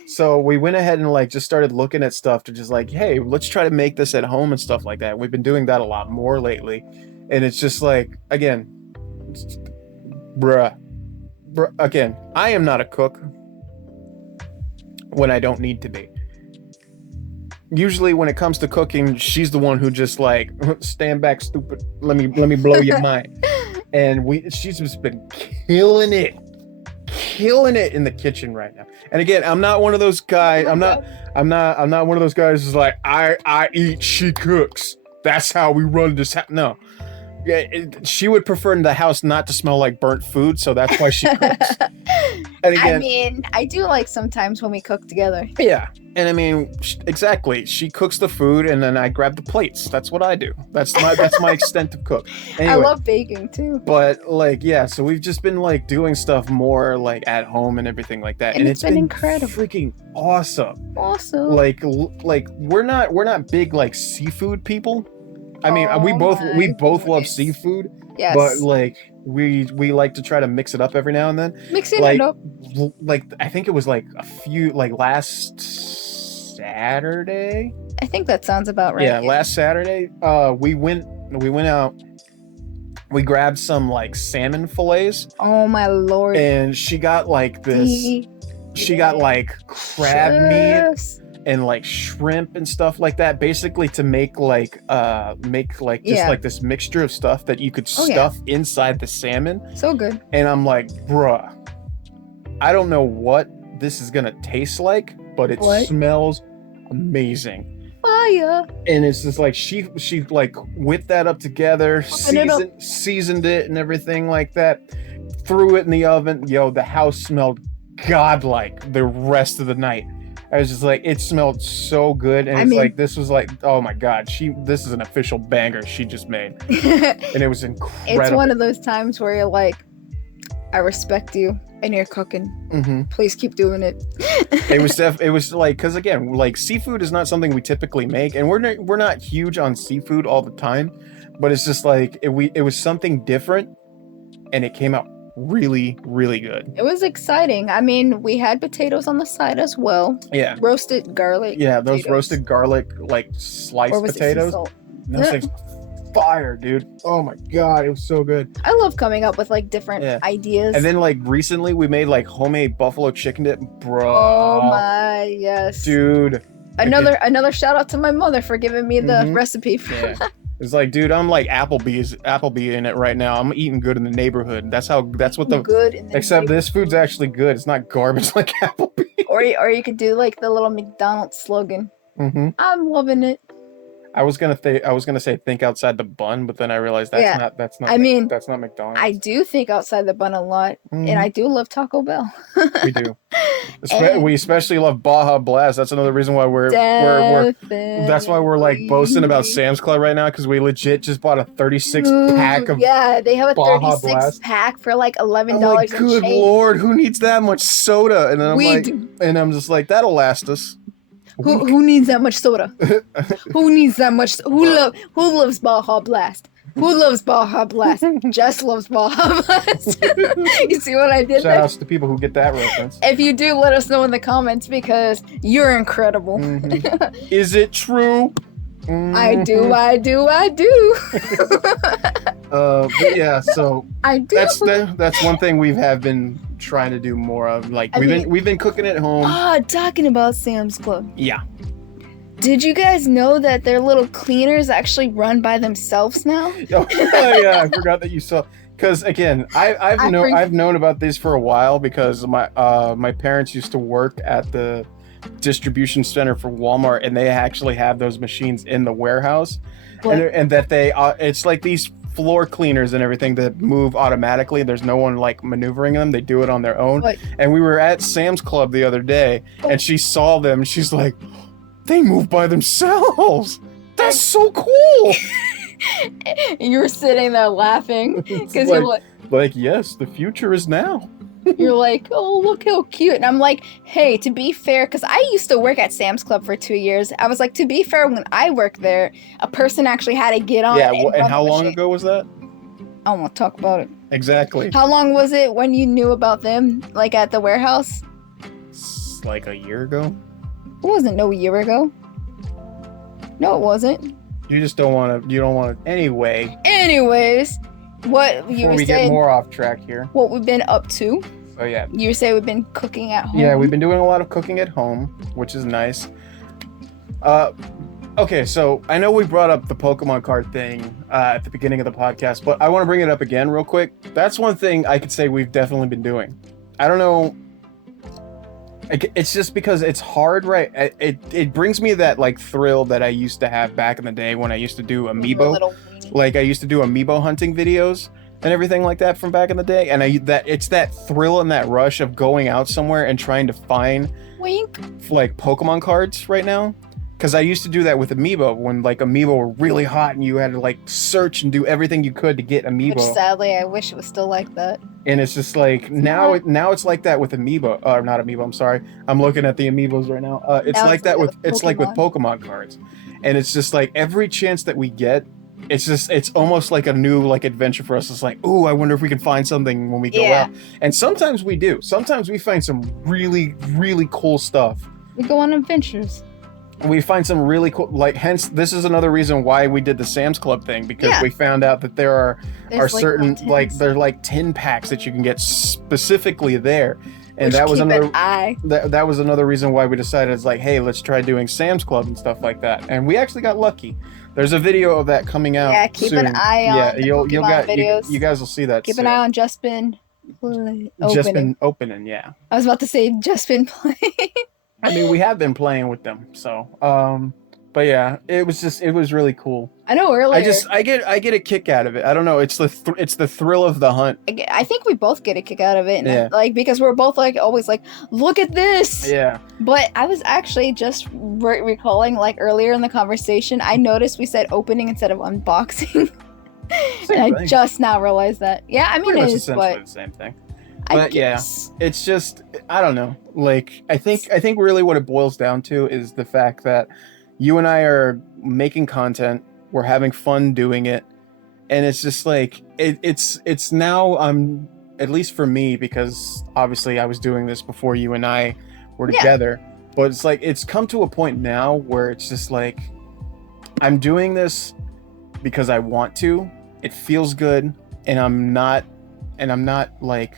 So we went ahead and just started looking at stuff to just hey, let's try to make this at home and stuff like that. We've been doing that a lot more lately. And it's just again, again, I am not a cook when I don't need to be. Usually when it comes to cooking, she's the one who just stand back, stupid. Let me blow your mind. And she's just been killing it in the kitchen right now. And again, I'm not one of those guys. I'm not one of those guys who's like, I eat, she cooks. That's how we run this house. No. Yeah, she would prefer the house not to smell like burnt food, so that's why she cooks. And again, I mean, I do like sometimes when we cook together. Yeah. And I mean, exactly. She cooks the food, and then I grab the plates. That's what I do. That's my extent of cook. Anyway, I love baking too. But so we've just been doing stuff more at home and everything like that, and it's been incredible, freaking awesome. Awesome. We're not big seafood people. I mean, we both love seafood. Yes. But we like to try to mix it up every now and then. Mixing it up. I think it was a few last Saturday. I think that sounds about right. Yeah, last Saturday, we went out. We grabbed some salmon fillets. Oh my lord! And she got this. She got crab meat and shrimp and stuff like that, basically to make this mixture of stuff that you could stuff inside the salmon. So good. And I'm like, bruh, I don't know what this is gonna taste like, but it smells amazing. Fire. And it's just she whipped that up together, seasoned it and everything like that, threw it in the oven. Yo, the house smelled godlike the rest of the night. I was just like, it smelled so good, and this was like, oh my god, this is an official banger she just made, and it was incredible. It's one of those times where you're like, I respect you, and you're cooking. Mm-hmm. Please keep doing it. It was like, because again, like seafood is not something we typically make, and we're not huge on seafood all the time, but it's just like it was something different, and it came out really, really good. It was exciting. I mean, we had potatoes on the side as well. Yeah. Roasted garlic. Yeah, those roasted garlic, like sliced potatoes. Those things fire, dude. Oh my god, it was so good. I love coming up with like different ideas. And then like recently we made like homemade buffalo chicken dip, bro. Oh my, yes. Dude. Another shout out to my mother for giving me the recipe for that. It's like, dude, I'm like Applebee in it right now. I'm eating good in the neighborhood. That's what the good in the except this food's actually good. It's not garbage like Applebee. Or you could do like the little McDonald's slogan. Mm-hmm. I'm loving it. I was gonna say think outside the bun, but then I realized that's not. I mean, that's not McDonald's. I do think outside the bun a lot, and I do love Taco Bell. We do. We especially love Baja Blast. That's another reason why we're that's why we're like boasting about Sam's Club right now, because we legit just bought a 36 pack of they have a Baja 36 Blast pack for like $11. Like, good lord, who needs that much soda? And then I'm just like, that'll last us. Who needs that much soda? Who needs that much? Who loves Baja Blast? Who loves Baja Blast? Jess loves Baja Blast. You see what I did there? Shout outs to people who get that reference. If you do, let us know in the comments, because you're incredible. Mm-hmm. Is it true? Mm-hmm. I do. But yeah, so I do. That's one thing we have been trying to do more of. Like we've been cooking at home. Talking about Sam's Club. Yeah. Did you guys know that their little cleaners actually run by themselves now? Oh yeah, I forgot that you saw. Because again, I've known about this for a while, because my parents used to work at the distribution center for Walmart, and they actually have those machines in the warehouse, and that they it's like these floor cleaners and everything that move automatically. There's no one like maneuvering them. They do it on their own. And we were at Sam's Club the other day, and she saw them. And she's like, they move by themselves. That's so cool. You were sitting there laughing because you're like, yes, the future is now. You're like, oh, look how cute. And I'm like, hey, to be fair, because I used to work at Sam's Club for 2 years. I was like, to be fair, when I worked there, a person actually had to get on. Yeah, and how long ago was that? I don't want to talk about it. Exactly. How long was it when you knew about them, like at the warehouse? It's like a year ago. It wasn't no year ago. No, it wasn't. You just don't want to. You don't want to. Anyways, what you were saying. We get more off track here. What we've been up to. Oh yeah. You say we've been cooking at home. Yeah, we've been doing a lot of cooking at home, which is nice. Okay, so I know we brought up the Pokemon card thing at the beginning of the podcast, but I want to bring it up again real quick. That's one thing I could say we've definitely been doing. I don't know. It's just because it's hard, right? It brings me that like thrill that I used to have back in the day when I used to do amiibo. Like I used to do amiibo hunting videos and everything like that from back in the day, and it's that thrill and that rush of going out somewhere and trying to find like Pokemon cards right now. Because I used to do that with amiibo when like amiibo were really hot and you had to like search and do everything you could to get amiibo. Which sadly, I wish it was still like that. And it's just like now it's like that with amiibo, or not amiibo. I'm sorry, I'm looking at the amiibos right now. It's like that with Pokemon cards, and it's just like every chance that we get, it's almost like a new like adventure for us. It's like, ooh, I wonder if we can find something when we go out. And sometimes we do. Sometimes we find some really, really cool stuff. We go on adventures. We find some really cool, like, hence this is another reason why we did the Sam's Club thing, because we found out that there's certain like there are like 10 packs that you can get specifically there, and that was another reason why we decided, it's like, hey, let's try doing Sam's Club and stuff like that, and we actually got lucky. There's a video of that coming out. Yeah, keep soon. an eye on the Pokemon videos. You guys will see that. Keep an eye on JessBen. JessBen opening, yeah. I was about to say JessBen playing. I mean, we have been playing with them, so But yeah, it was really cool. I know earlier. I get a kick out of it. I don't know. It's the thrill of the hunt. I think we both get a kick out of it, and Yeah. like because we're both like always like, look at this. Yeah. But I was actually just recalling like earlier in the conversation, I noticed we said opening instead of unboxing, and I just now realized that. Yeah, I mean Pretty it much is, essentially but the same thing. I But yeah, guess. it's just I don't know. Like I think really what it boils down to is the fact that you and I are making content, we're having fun doing it, and it's just like it's now at least for me, because obviously I was doing this before you and I were together, but it's like it's come to a point now where it's just like I'm doing this because I want to. It feels good, and I'm not like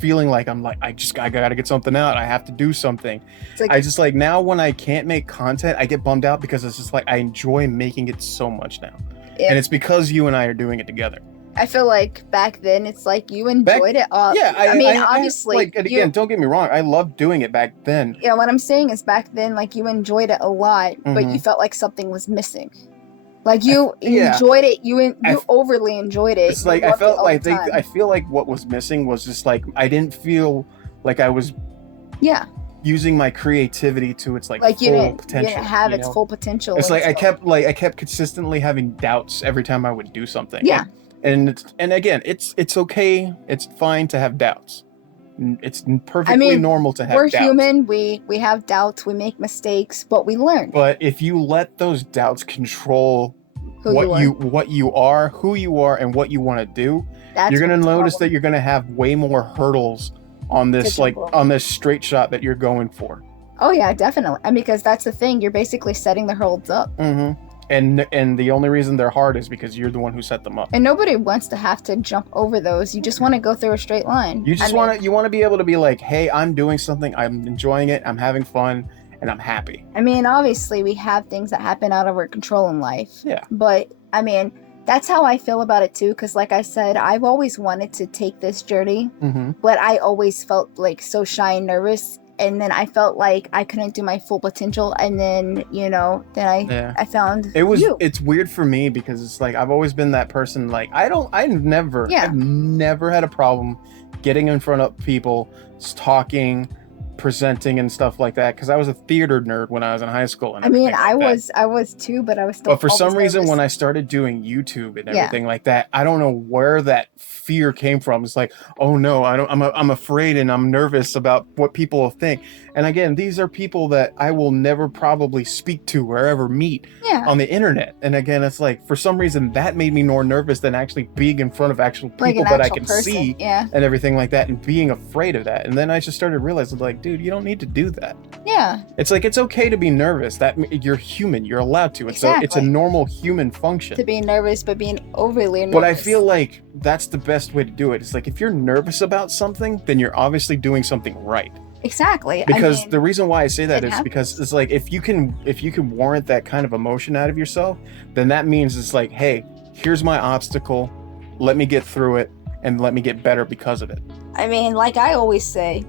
feeling like I gotta get something out. I have to do something. Like, I just like now when I can't make content, I get bummed out because it's just like I enjoy making it so much now, and it's because you and I are doing it together. I feel like back then it's like you enjoyed it all. Yeah, I mean, obviously. Like again, don't get me wrong. I loved doing it back then. Yeah, what I'm saying is back then, like you enjoyed it a lot, but you felt like something was missing. Like you enjoyed it, you overly enjoyed it. It's like I felt like I feel like what was missing was just like I didn't feel like I was using my creativity to its like full potential. You didn't have its full potential. It's like I kept consistently having doubts every time I would do something. Yeah. And again, it's okay. It's fine to have doubts. It's perfectly normal to have doubts. We're human. We have doubts. We make mistakes, but we learn. But if you let those doubts control what you are, who you are, and what you want to do, you're gonna notice that you're gonna have way more hurdles on this on this straight shot that you're going for. Oh yeah, definitely. And because that's the thing, you're basically setting the hurdles up. Mm-hmm. And the only reason they're hard is because you're the one who set them up. And nobody wants to have to jump over those. You just want to go through a straight line. You just want to be able to be like, hey, I'm doing something, I'm enjoying it, I'm having fun, and I'm happy. I mean, obviously we have things that happen out of our control in life. Yeah. But I mean, that's how I feel about it too. Because like I said, I've always wanted to take this journey, but I always felt like so shy and nervous. And then I felt like I couldn't do my full potential, and then I found it's weird for me because it's like I've always been that person. Like I've never had a problem getting in front of people, talking, presenting and stuff like that, because I was a theater nerd when I was in high school. And I was too, but I was still. But for some reason, nervous. When I started doing YouTube and everything like that, I don't know where that fear came from. It's like, oh no, I'm afraid and I'm nervous about what people will think. And again, these are people that I will never probably speak to or ever meet on the internet. And again, it's like for some reason that made me more nervous than actually being in front of actual people that I can see and everything like that, and being afraid of that. And then I just started realizing, like, dude, you don't need to do that. Yeah. It's like it's okay to be nervous. That you're human. You're allowed to. It's a normal human function. To be nervous, but being overly nervous. But I feel like that's the best way to do it. It's like if you're nervous about something, then you're obviously doing something right. Exactly. Because the reason why I say that is because it's like if you can warrant that kind of emotion out of yourself, then that means it's like, hey, here's my obstacle. Let me get through it and let me get better because of it. I mean, like I always say,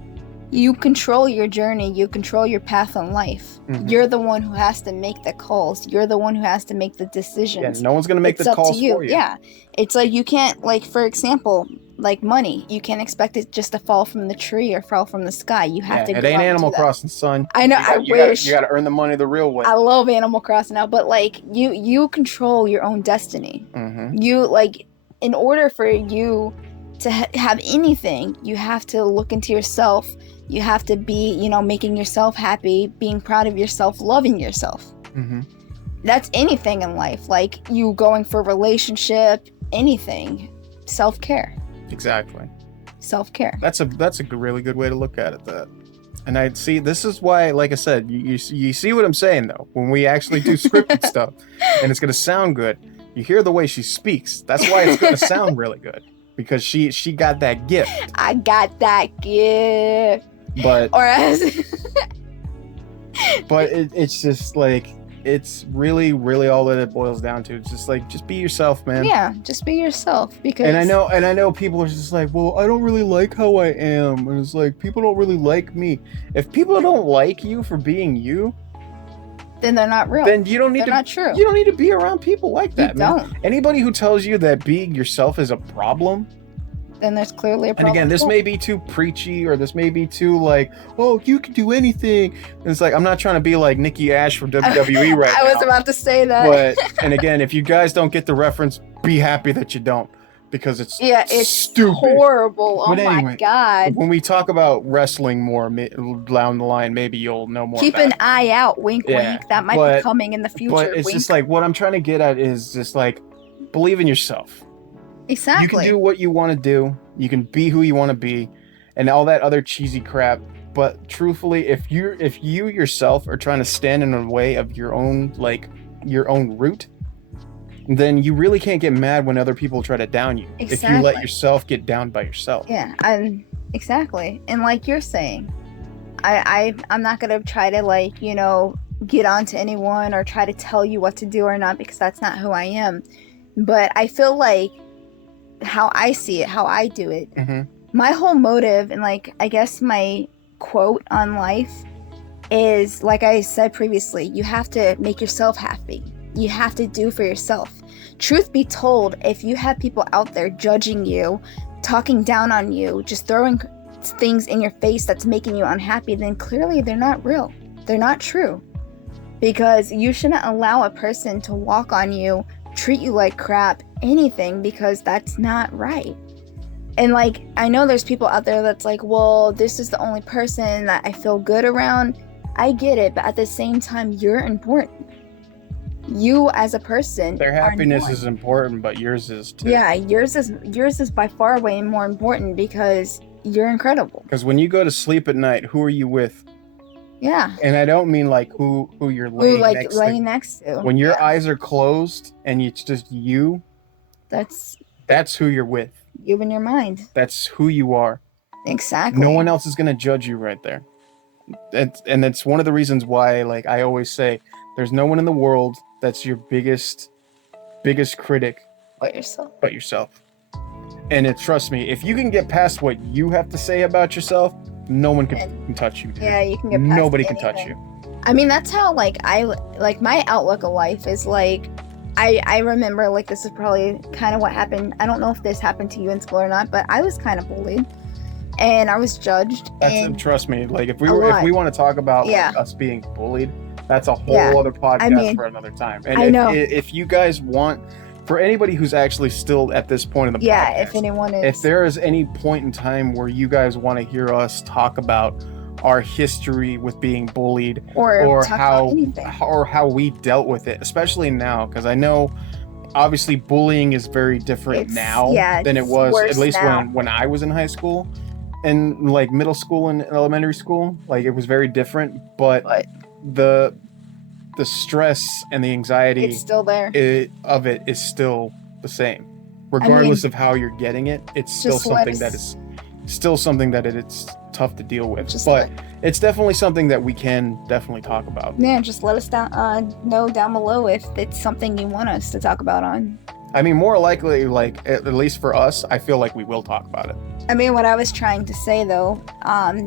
you control your journey, you control your path in life. You're the one who has to make the calls. You're the one who has to make the decisions. Yeah, no one's going to make the calls for you. Yeah. It's like you can't, like, for example, like money. You can't expect it just to fall from the tree or fall from the sky. You have to go out and do that. It ain't Animal Crossing, son. I know, I wish. You got to earn the money the real way. I love Animal Crossing now, but, like, you control your own destiny. You, like, in order for you to have anything, you have to look into yourself. You have to be, making yourself happy, being proud of yourself, loving yourself. That's anything in life. Like you going for a relationship, anything. Self-care. Exactly. Self-care. That's a really good way to look at it. And I see, this is why, like I said, you see what I'm saying though. When we actually do scripted stuff, and it's gonna sound good, you hear the way she speaks. That's why it's gonna sound really good. Because she got that gift. I got that gift. But but it's just like it's really, really all that it boils down to. It's just like just be yourself, man. Yeah, just be yourself. Because and I know people are just like, well, I don't really like how I am, and it's like people don't really like me. If people don't like you for being you, then they're not real. Then you don't need they're not true. You don't need to be around people like that, man. Don't. Anybody who tells you that being yourself is a problem, then there's clearly a problem. And again, this may be too preachy, or this may be too like, oh, you can do anything. And it's like, I'm not trying to be like Nikki Ash from WWE right now. I was about to say that. But, and again, if you guys don't get the reference, be happy that you don't, because it's stupid. Horrible. But oh anyway, my God. When we talk about wrestling more down the line, maybe you'll know more. Keep an eye out, wink, wink. That might be coming in the future. But it's just like, what I'm trying to get at is just like, believe in yourself. Exactly. You can do what you want to do. You can be who you want to be, and all that other cheesy crap. But truthfully, if you yourself are trying to stand in the way of your own route, then you really can't get mad when other people try to down you. Exactly. If you let yourself get down by yourself. Yeah, exactly. And like you're saying, I'm not gonna try to get onto anyone or try to tell you what to do or not, because that's not who I am. But I feel like how I see it, how I do it, my whole motive and I guess my quote on life is, like I said previously, you have to make yourself happy. You have to do for yourself. Truth be told, if you have people out there judging you, talking down on you, just throwing things in your face that's making you unhappy, then clearly they're not real. They're not true. Because you shouldn't allow a person to walk on you, treat you like crap, anything, because that's not right. And I know there's people out there that's like, well, this is the only person that I feel good around. I get it, but at the same time, you're important. You as a person, their happiness is important, but yours is too. Yeah, yours is by far way more important, because you're incredible. Because when you go to sleep at night, who are you with? Yeah. And I don't mean who you're laying next to. When your eyes are closed and it's just you, that's who you're with. You and your mind. That's who you are. Exactly. No one else is going to judge you right there. And it's one of the reasons why, I always say, there's no one in the world that's your biggest critic but yourself. And trust me, if you can get past what you have to say about yourself, no one can touch you, dude. Yeah, you can get past nobody anything. can touch you. I mean, that's how my outlook of life is. I remember, this is probably kind of what happened. I don't know if this happened to you in school or not, but I was kind of bullied and I was judged. Trust me, if we want to talk about us being bullied, that's a whole other podcast for another time. And I know. If you guys want, for anybody who's actually still at this point in the podcast, if anyone is, if there is any point in time where you guys want to hear us talk about our history with being bullied, or how we dealt with it, especially now, because I know obviously bullying is very different now than it was, at least when I was in high school and middle school and elementary school. It was very different, but the stress and the anxiety, it's still there. Of it is still the same, regardless of how you're getting it. It's still something that it's tough to deal with. But it's definitely something that we can definitely talk about. Yeah, just let us know down below if it's something you want us to talk about on. I mean, more likely, at least for us, I feel like we will talk about it. I mean, what I was trying to say though,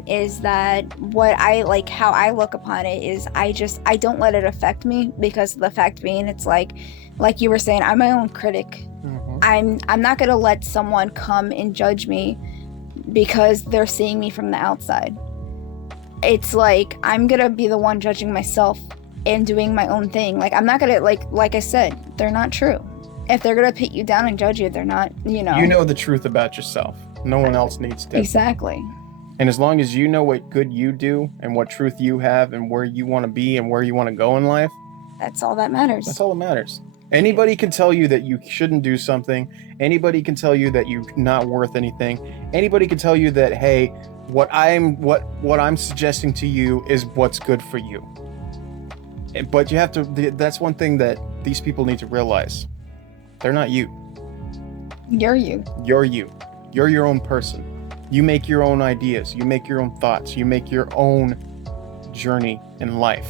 is that what I how I look upon it is I don't let it affect me, because the fact being, it's like you were saying, I'm my own critic. I'm not gonna let someone come and judge me because they're seeing me from the outside. It's I'm gonna be the one judging myself and doing my own thing. I'm not gonna like I said, they're not true. If they're gonna put you down and judge you, they're not. You know the truth about yourself. No one else needs to. Exactly. And as long as you know what good you do and what truth you have and where you want to be and where you want to go in life, that's all that matters. That's all that matters. Anybody can tell you that you shouldn't do something. Anybody can tell you that you're not worth anything. Anybody can tell you that, hey, what I'm suggesting to you is what's good for you. But you have to, that's one thing that these people need to realize. They're not you. You're you. You're you. You're your own person. You make your own ideas. You make your own thoughts. You make your own journey in life.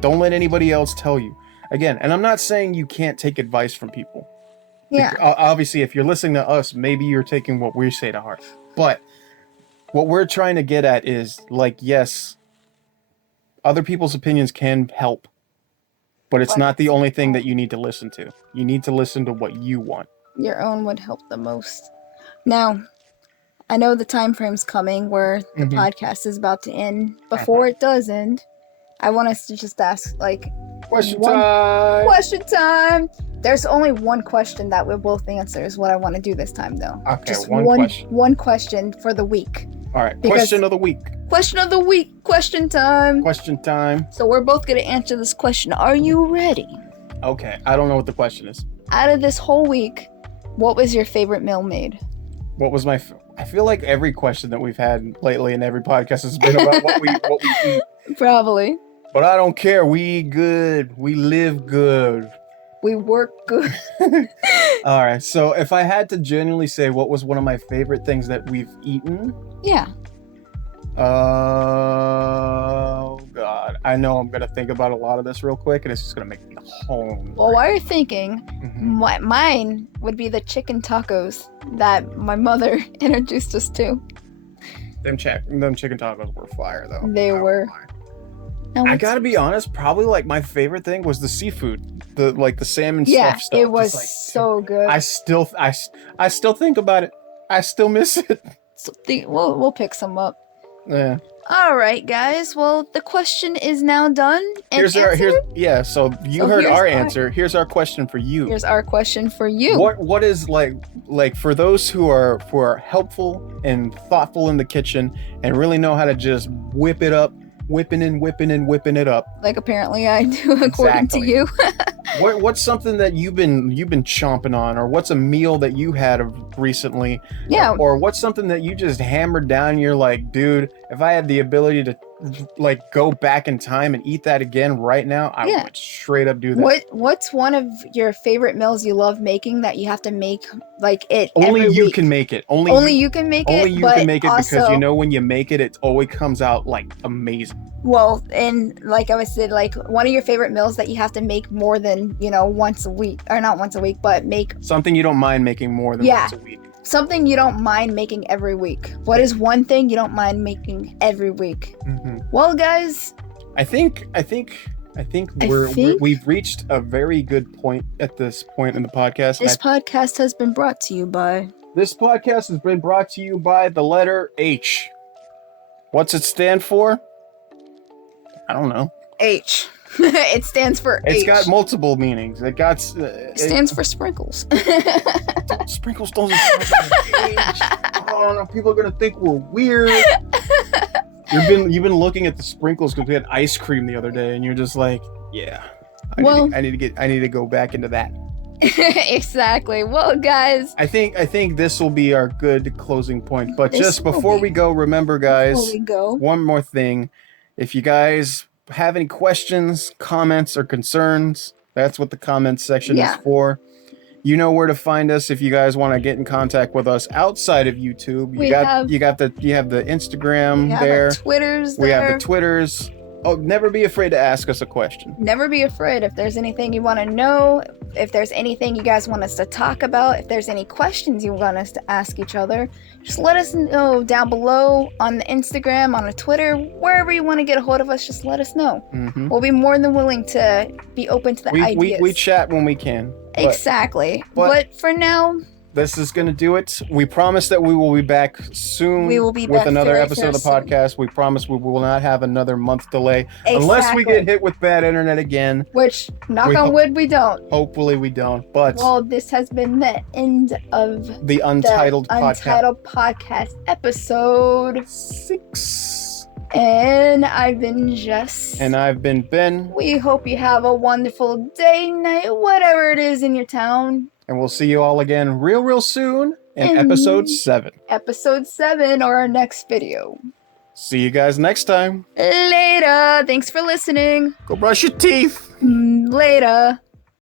Don't let anybody else tell you. Again, and I'm not saying you can't take advice from people. Yeah. Obviously, if you're listening to us, maybe you're taking what we say to heart. But what we're trying to get at is, yes, other people's opinions can help. But it's not the only thing that you need to listen to. You need to listen to what you want. Your own would help the most. Now, I know the time frame's coming where the podcast is about to end. Before it does end, I want us to just ask, like, question time. Question time. There's only one question that we'll both answer is what I want to do this time, though. Okay, just one question. One question for the week. All right, question of the week. Question of the week. Question time. Question time. So we're both going to answer this question. Are you ready? Okay, I don't know what the question is. Out of this whole week, what was your favorite meal made? What was my... I feel like every question that we've had lately in every podcast has been about what we eat. Probably. But I don't care. We eat good. We live good. We work good. All right. So if I had to genuinely say what was one of my favorite things that we've eaten. Yeah. Oh, God. I know I'm going to think about a lot of this real quick, and it's just going to make me hungry. Well, while you're thinking, mine would be the chicken tacos that my mother introduced us to. Them chicken tacos were fire, though. They were. I gotta be honest, probably like my favorite thing was the seafood, the salmon stuff. Yeah, it was so good. I still think about it. I still miss it. So we'll pick some up. Yeah. All right, guys. Well, the question is now done. And So you heard our answer. Here's our question for you. Here's our question for you. What is like for those who are helpful and thoughtful in the kitchen and really know how to just whip it up. Whipping it up. Like apparently I do, according to you. What's something that you've been chomping on, or what's a meal that you had recently? Yeah. Or what's something that you just hammered down? And you're like, dude, if I had the ability to like go back in time and eat that again right now, I would straight up do that. What's one of your favorite meals you love making that you have to make like it only every you week? Can make it. Only you can make it. Only you can make it because you know when you make it, it always comes out like amazing. Well, and like I was saying, like one of your favorite meals that you have to make more than once a week, or not once a week, but make something you don't mind making more than once a week. Something you don't mind making every week. What is one thing you don't mind making every week? Well, guys, I think we've reached a very good point at this point in the podcast. This podcast has been brought to you by the letter H. What's it stand for? I don't know. H. It stands for H. It's got multiple meanings. It stands for sprinkles. Sprinkles don't H. Oh no, people are gonna think we're weird. You've been looking at the sprinkles because we had ice cream the other day, and you're just like, yeah. I need to go back into that. Exactly. Well, guys, I think this will be our good closing point. But just before we go, remember, guys, one more thing. If you guys have any questions, comments, or concerns, that's what the comments section is for. You know where to find us if you guys want to get in contact with us outside of YouTube. You have the Instagram there. Our Twitters we have the Twitters. Oh, never be afraid to ask us a question. Never be afraid. If there's anything you want to know, if there's anything you guys want us to talk about, if there's any questions you want us to ask each other, just let us know down below on the Instagram, on the Twitter, wherever you want to get a hold of us, just let us know. We'll be more than willing to be open to the ideas. We chat when we can. Exactly. But for now, this is going to do it. We promise that we will be back soon with another episode of the podcast. We promise we will not have another month delay unless we get hit with bad internet again. Which, knock on wood, we don't. Hopefully we don't. But well, this has been the end of the Untitled podcast episode 6. And I've been Jess. And I've been Ben. We hope you have a wonderful day, night, whatever it is in your town. And we'll see you all again real soon in episode 7. Episode 7 or our next video. See you guys next time. Later. Thanks for listening. Go brush your teeth. Later.